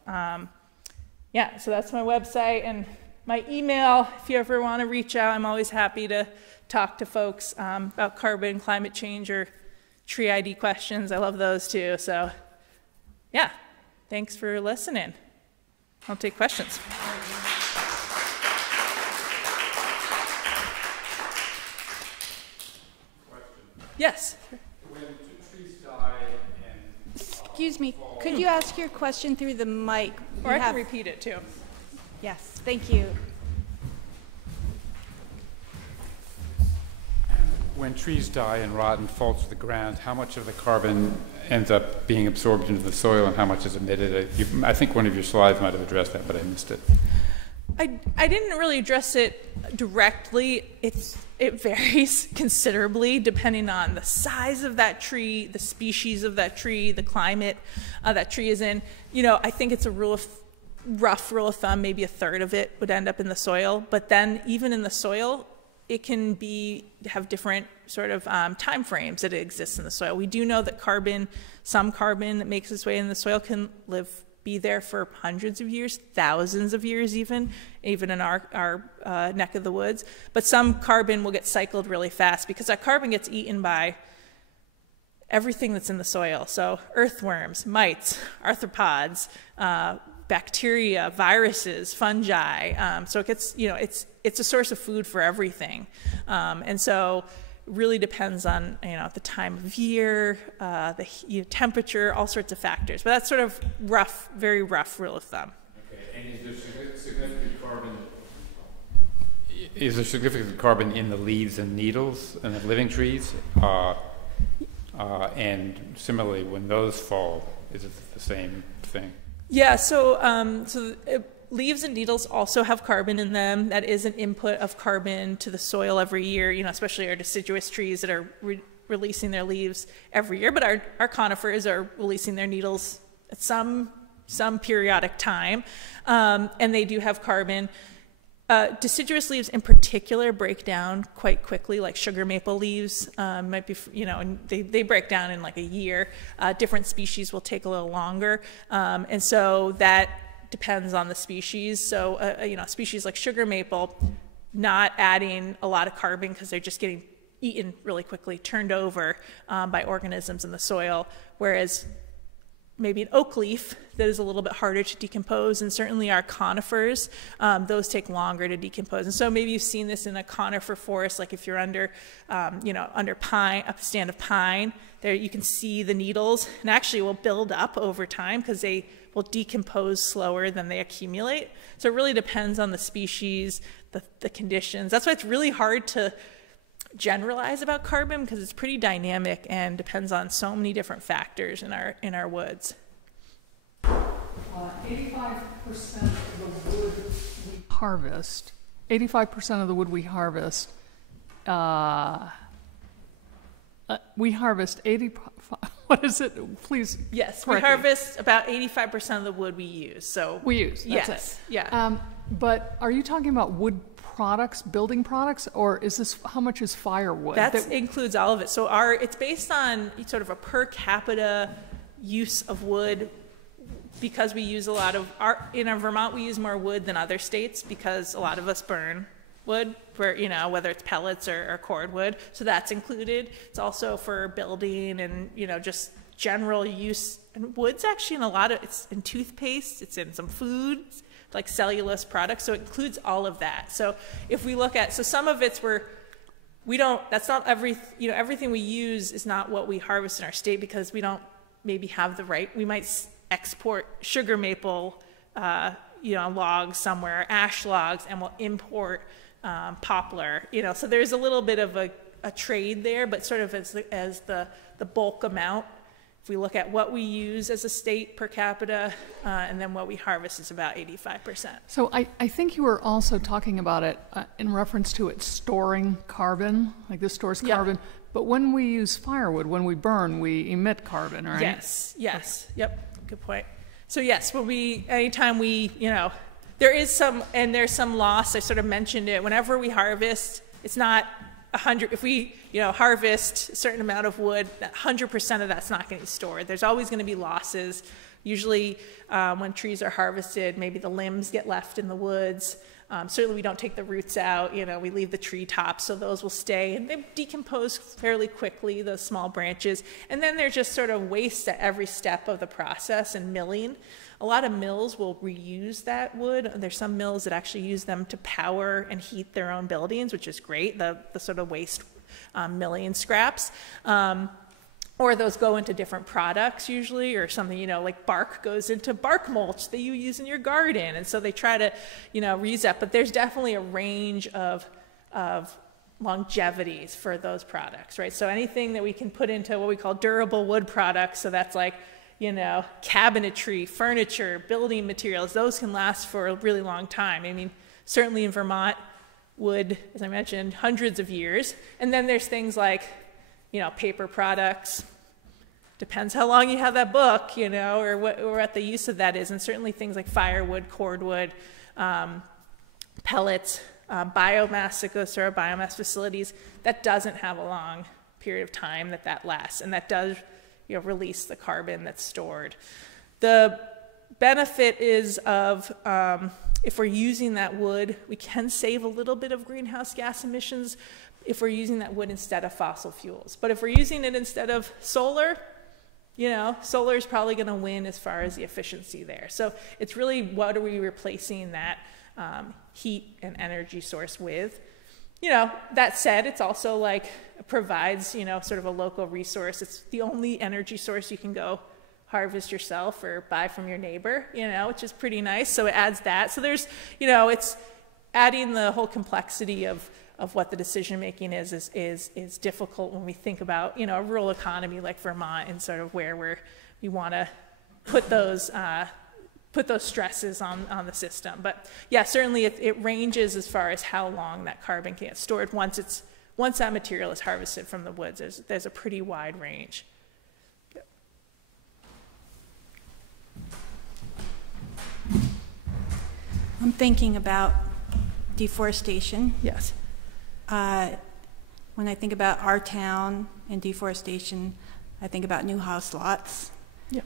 Yeah, so that's my website and my email. If you ever want to reach out, I'm always happy to talk to folks about carbon, climate change, or tree ID questions. I love those too. So yeah, thanks for listening. I'll take questions. Yes. When trees die and Excuse me, could you ask your question through the mic? Or I can repeat it too. Yes, thank you. when trees die and rot and fall to the ground, how much of the carbon ends up being absorbed into the soil and how much is emitted? I think one of your slides might have addressed that, but I missed it. I didn't really address it directly. It varies considerably depending on the size of that tree, the species of that tree, the climate that tree is in. You know, I think it's a rough rule of thumb, maybe a third of it would end up in the soil. But then even in the soil, it can have different sort of time frames that it exists in the soil. We do know that some carbon that makes its way in the soil can be there for hundreds of years, thousands of years even in our neck of the woods. But some carbon will get cycled really fast because that carbon gets eaten by everything that's in the soil. So earthworms, mites, arthropods, bacteria, viruses, fungi. So it gets, it's a source of food for everything. And so it really depends on, the time of year, the temperature, all sorts of factors. But that's sort of very rough rule of thumb. Okay, and is there significant carbon? Is there significant carbon in the leaves and needles and the living trees? And similarly, when those fall, is it the same thing? Yeah, so leaves and needles also have carbon in them. That is an input of carbon to the soil every year, especially our deciduous trees that are releasing their leaves every year. But our conifers are releasing their needles at some periodic time, and they do have carbon. Deciduous leaves in particular break down quite quickly, like sugar maple leaves might be, and they break down in like a year. Different species will take a little longer. And so that depends on the species. So, a species like sugar maple, not adding a lot of carbon because they're just getting eaten really quickly, turned over by organisms in the soil, whereas maybe an oak leaf that is a little bit harder to decompose, and certainly our conifers, those take longer to decompose. And so maybe you've seen this in a conifer forest, like if you're under pine, a stand of pine, there you can see the needles, and actually will build up over time because they will decompose slower than they accumulate. So it really depends on the species, the conditions. That's why it's really hard to generalize about carbon because it's pretty dynamic and depends on so many different factors in our woods. 85% of the wood we harvest, 85% of the wood we harvest, we harvest 80, what is it? Please. Yes, we harvest about 85% of the wood we use. So we use, that's yes, it. Yeah. But are you talking about wood products, building products, or is this, how much is firewood? That includes all of it. So it's based on sort of a per capita use of wood because we use a lot of, in Vermont we use more wood than other states because a lot of us burn wood for, whether it's pellets or cordwood. So that's included. It's also for building and, just general use. And wood's actually in it's in toothpaste, it's in some foods, like cellulose products, so it includes all of that. So if we look at, some of it's that's not everything we use is not what we harvest in our state because we don't maybe have the right, we might export sugar maple, logs somewhere, ash logs, and we'll import poplar, so there's a little bit of a trade there, but sort of as the bulk amount, if we look at what we use as a state per capita and then what we harvest is about 85%. So I think you were also talking about it in reference to it storing carbon, like this stores carbon, but when we use firewood, when we burn, we emit carbon, right? Yes, okay. Yep, good point. So yes, anytime we, there's some loss, I sort of mentioned it, whenever we harvest, it's not if we, harvest a certain amount of wood, 100% of that's not going to be stored. There's always going to be losses. Usually when trees are harvested, maybe the limbs get left in the woods. Certainly we don't take the roots out, we leave the tree tops, so those will stay, and they decompose fairly quickly, those small branches. And then they're just sort of waste at every step of the process and milling. A lot of mills will reuse that wood. There's some mills that actually use them to power and heat their own buildings, which is great, the sort of waste milling scraps. Or those go into different products usually, or something, like bark goes into bark mulch that you use in your garden. And so they try to, reuse that. But there's definitely a range of longevities for those products, right? So anything that we can put into what we call durable wood products, so that's like, cabinetry, furniture, building materials, those can last for a really long time. I mean, certainly in Vermont, wood, as I mentioned, hundreds of years. And then there's things like, paper products. Depends how long you have that book, or what the use of that is. And certainly things like firewood, cordwood, pellets, biomass that goes through our biomass facilities, that doesn't have a long period of time that lasts. And that does, release the carbon that's stored. The benefit is of, if we're using that wood, we can save a little bit of greenhouse gas emissions if we're using that wood instead of fossil fuels. But if we're using it instead of solar, solar is probably going to win as far as the efficiency there. So it's really, what are we replacing that heat and energy source with? That said, it's also like provides, sort of a local resource. It's the only energy source you can go harvest yourself or buy from your neighbor, which is pretty nice. So it adds that. So there's, it's adding the whole complexity of what the decision making is difficult when we think about, a rural economy like Vermont and sort of where we want to put those stresses on the system. But yeah, certainly it ranges as far as how long that carbon can get stored once that material is harvested from the woods. There's a pretty wide range. I'm thinking about deforestation. Yes. When I think about our town and deforestation, I think about new house lots. Yeah.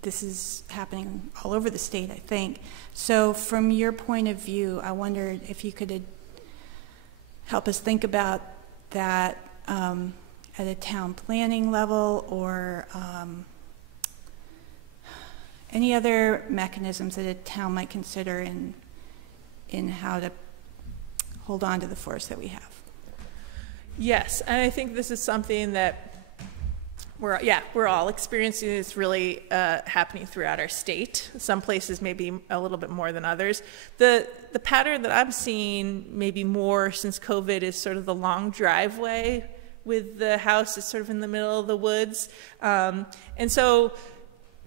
This is happening all over the state, I think. So from your point of view, I wondered if you could help us think about that at a town planning level, or any other mechanisms that a town might consider in how to hold on to the forest that we have. Yes, and I think this is something that we're all experiencing. It's really happening throughout our state. Some places maybe a little bit more than others. The pattern that I'm seeing maybe more since COVID is sort of the long driveway with the house is sort of in the middle of the woods. And so,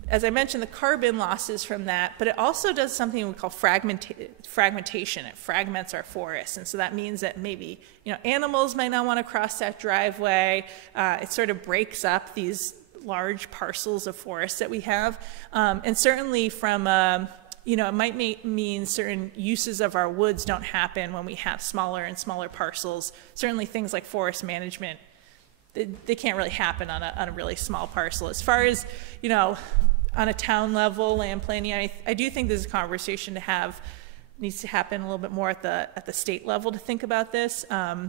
as I mentioned, the carbon losses from that, but it also does something we call fragmentation. It fragments our forests, and so that means that maybe animals might not want to cross that driveway. It sort of breaks up these large parcels of forest that we have, and certainly from it might mean certain uses of our woods don't happen when we have smaller and smaller parcels. Certainly things like forest management, they can't really happen on a really small parcel. As far as on a town level, land planning, I do think this is a conversation to have, needs to happen a little bit more at the state level to think about this. Yeah,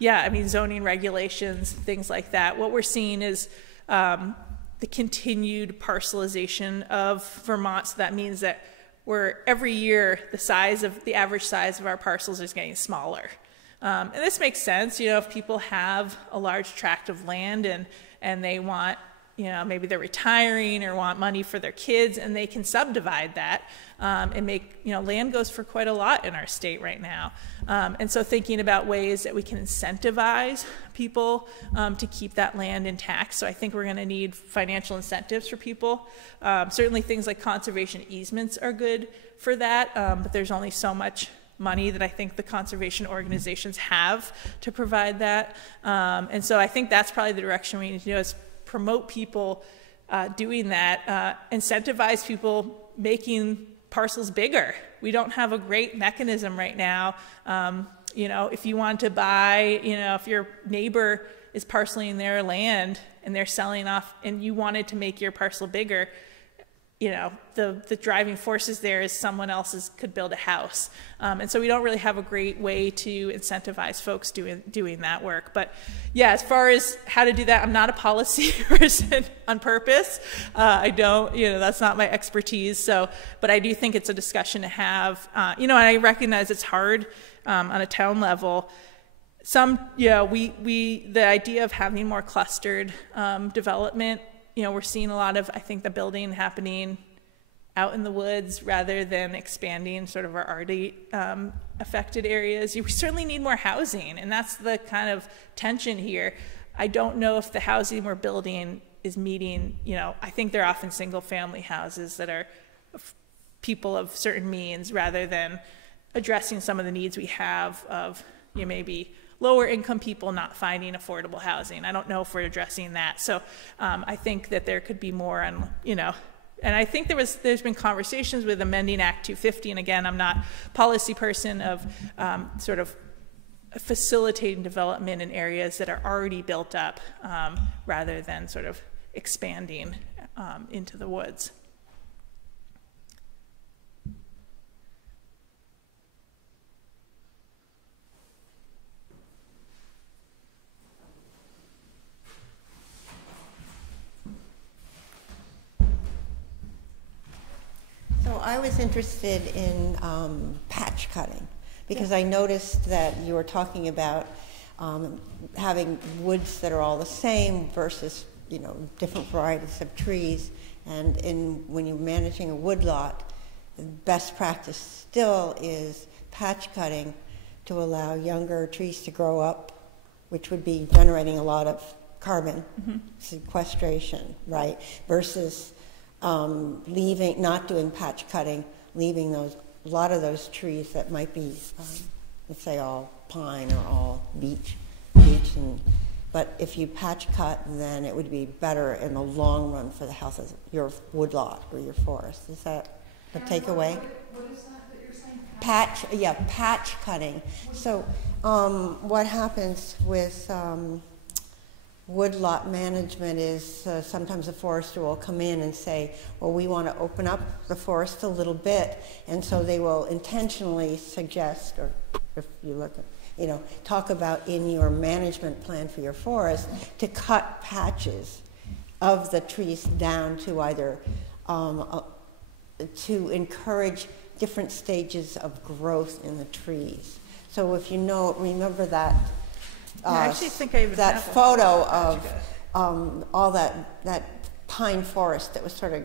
I mean, zoning regulations, things like that. What we're seeing is the continued parcelization of Vermont. So that means that every year the average size of our parcels is getting smaller. And this makes sense, if people have a large tract of land and they want, maybe they're retiring or want money for their kids, and they can subdivide that and make, land goes for quite a lot in our state right now. And so thinking about ways that we can incentivize people to keep that land intact. So I think we're going to need financial incentives for people. Certainly things like conservation easements are good for that, but there's only so much money that I think the conservation organizations have to provide that. And so I think that's probably the direction we need to do, is promote people doing that, incentivize people making parcels bigger. We don't have a great mechanism right now. You know, if you want to buy, you know, if your neighbor is parceling their land and they're selling off and you wanted to make your parcel bigger, you know, the driving forces there is someone else's could build a house. And so we don't really have a great way to incentivize folks doing that work. But yeah, as far as how to do that, I'm not a policy person on purpose. I don't, you know, that's not my expertise. So, but I do think it's a discussion to have, you know, and I recognize it's hard on a town level. You know, the idea of having more clustered development, you know, we're seeing a lot of, I think, the building happening out in the woods rather than expanding sort of our already affected areas. We certainly need more housing, and that's the kind of tension here. I don't know if the housing we're building is meeting, you know, I think they're often single family houses that are people of certain means rather than addressing some of the needs we have of, you know, maybe lower income people not finding affordable housing. I don't know if we're addressing that. So I think that there could be more on, you know, and I think there's been conversations with amending Act 250, and again, I'm not a policy person of sort of facilitating development in areas that are already built up rather than sort of expanding into the woods. So I was interested in patch cutting because I noticed that you were talking about having woods that are all the same versus, you know, different varieties of trees. And when you're managing a woodlot, the best practice still is patch cutting to allow younger trees to grow up, which would be generating a lot of carbon sequestration, right? Versus not doing patch cutting, leaving a lot of those trees that might be, let's say, all pine or all beech, but if you patch cut, then it would be better in the long run for the health of your woodlot or your forest. Is that the takeaway? What is that you're saying? Patch cutting. So what happens with woodlot management is sometimes a forester will come in and say, well, we want to open up the forest a little bit, and so they will intentionally suggest, or if you look at, you know, talk about in your management plan for your forest to cut patches of the trees down to either to encourage different stages of growth in the trees. So if you remember that I actually think I even that have photo of all that pine forest that was sort of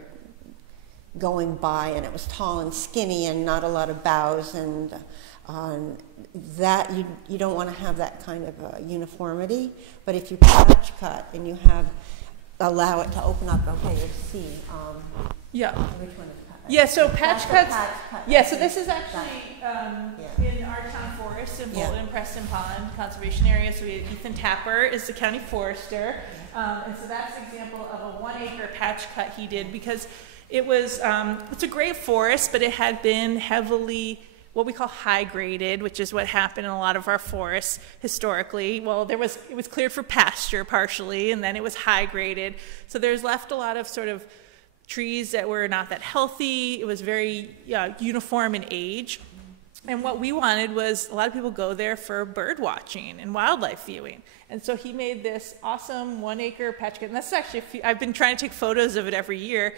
going by, and it was tall and skinny and not a lot of boughs, and that you don't want to have that kind of uniformity. But if you patch cut and you allow it to open up, okay, you see. Yeah. Which one is cut? Yeah, so patch cuts. Cut. Yeah, so this is actually in our town forest in Bolton, Preston Pond Conservation Area. So we had Ethan Tapper is the county forester, and so that's an example of a 1 acre patch cut he did because it was it's a great forest, but it had been heavily what we call high graded, which is what happened in a lot of our forests historically. Well, it was cleared for pasture partially, and then it was high graded. So there's left a lot of sort of trees that were not that healthy. It was very uniform in age. And what we wanted was, a lot of people go there for bird watching and wildlife viewing. And so he made this awesome 1 acre patch cut. And that's actually, I've been trying to take photos of it every year,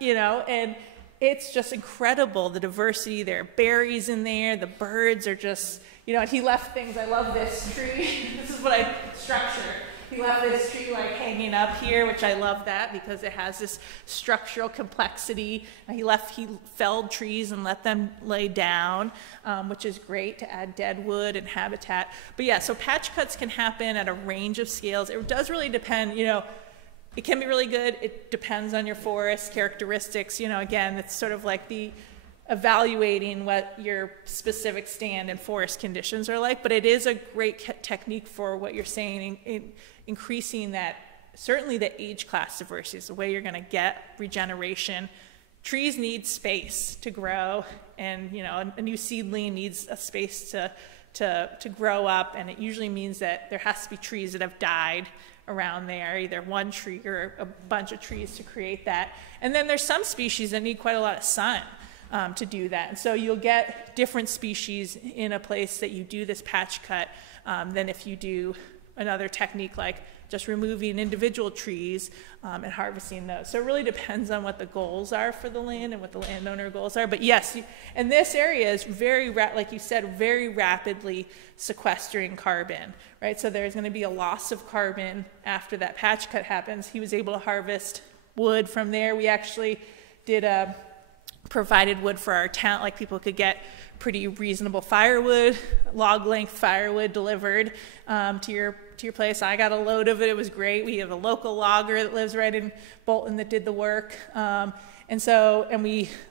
you know, and it's just incredible, the diversity. There are berries in there, the birds are just, you know, and he left things, I love this tree. This is what I structured. He left this tree like hanging up here, which I love that because it has this structural complexity. And he felled trees and let them lay down, which is great to add dead wood and habitat. But yeah, so patch cuts can happen at a range of scales. It does really depend, you know, it can be really good. It depends on your forest characteristics. You know, again, it's sort of like the evaluating what your specific stand and forest conditions are like, but it is a great technique for what you're saying, in increasing that, certainly the age class diversity is the way you're going to get regeneration. Trees need space to grow, and you know, a new seedling needs a space to to grow up, and it usually means that there has to be trees that have died around there, either one tree or a bunch of trees to create that. And then there's some species that need quite a lot of sun to do that. And so you'll get different species in a place that you do this patch cut than if you do another technique like just removing individual trees and harvesting those. So it really depends on what the goals are for the land and what the landowner goals are. But yes, and this area is very, like you said, very rapidly sequestering carbon, right? So there's going to be a loss of carbon after that patch cut happens. He was able to harvest wood from there. We actually did provided wood for our town, like people could get pretty reasonable firewood, log length firewood delivered to your place. I got a load of it. It was great. We have a local logger that lives right in Bolton that did the work. The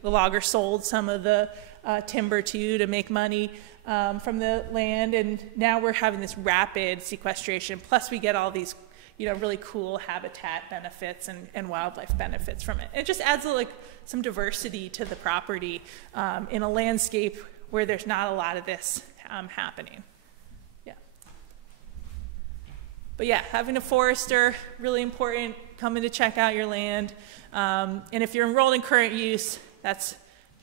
logger sold some of the timber too to make money from the land. And now we're having this rapid sequestration. Plus we get all these, really cool habitat benefits and wildlife benefits from it. It just adds some diversity to the property in a landscape where there's not a lot of this happening. Yeah. But yeah, having a forester, really important, coming to check out your land. And if you're enrolled in current use, that's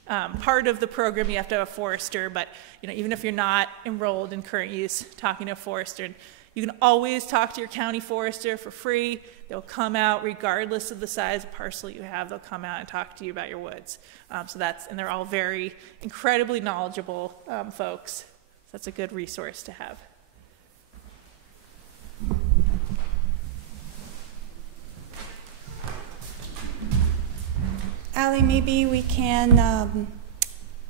part of the program. You have to have a forester, but even if you're not enrolled in current use, talking to a forester, you can always talk to your county forester for free. They'll come out regardless of the size of parcel you have. They'll come out and talk to you about your woods. And they're all very incredibly knowledgeable folks. So that's a good resource to have. Allie, maybe we can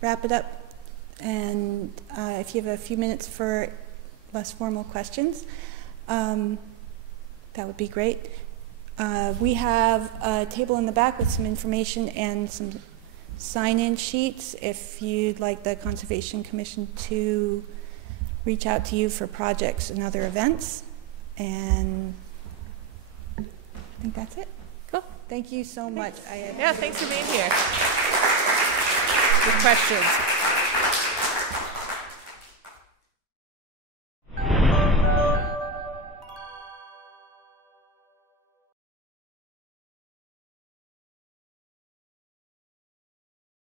wrap it up, and if you have a few minutes for less formal questions, that would be great. We have a table in the back with some information and some sign-in sheets if you'd like the Conservation Commission to reach out to you for projects and other events. And I think that's it. Cool. Thank you so much. Yeah, thanks for being here. Good questions.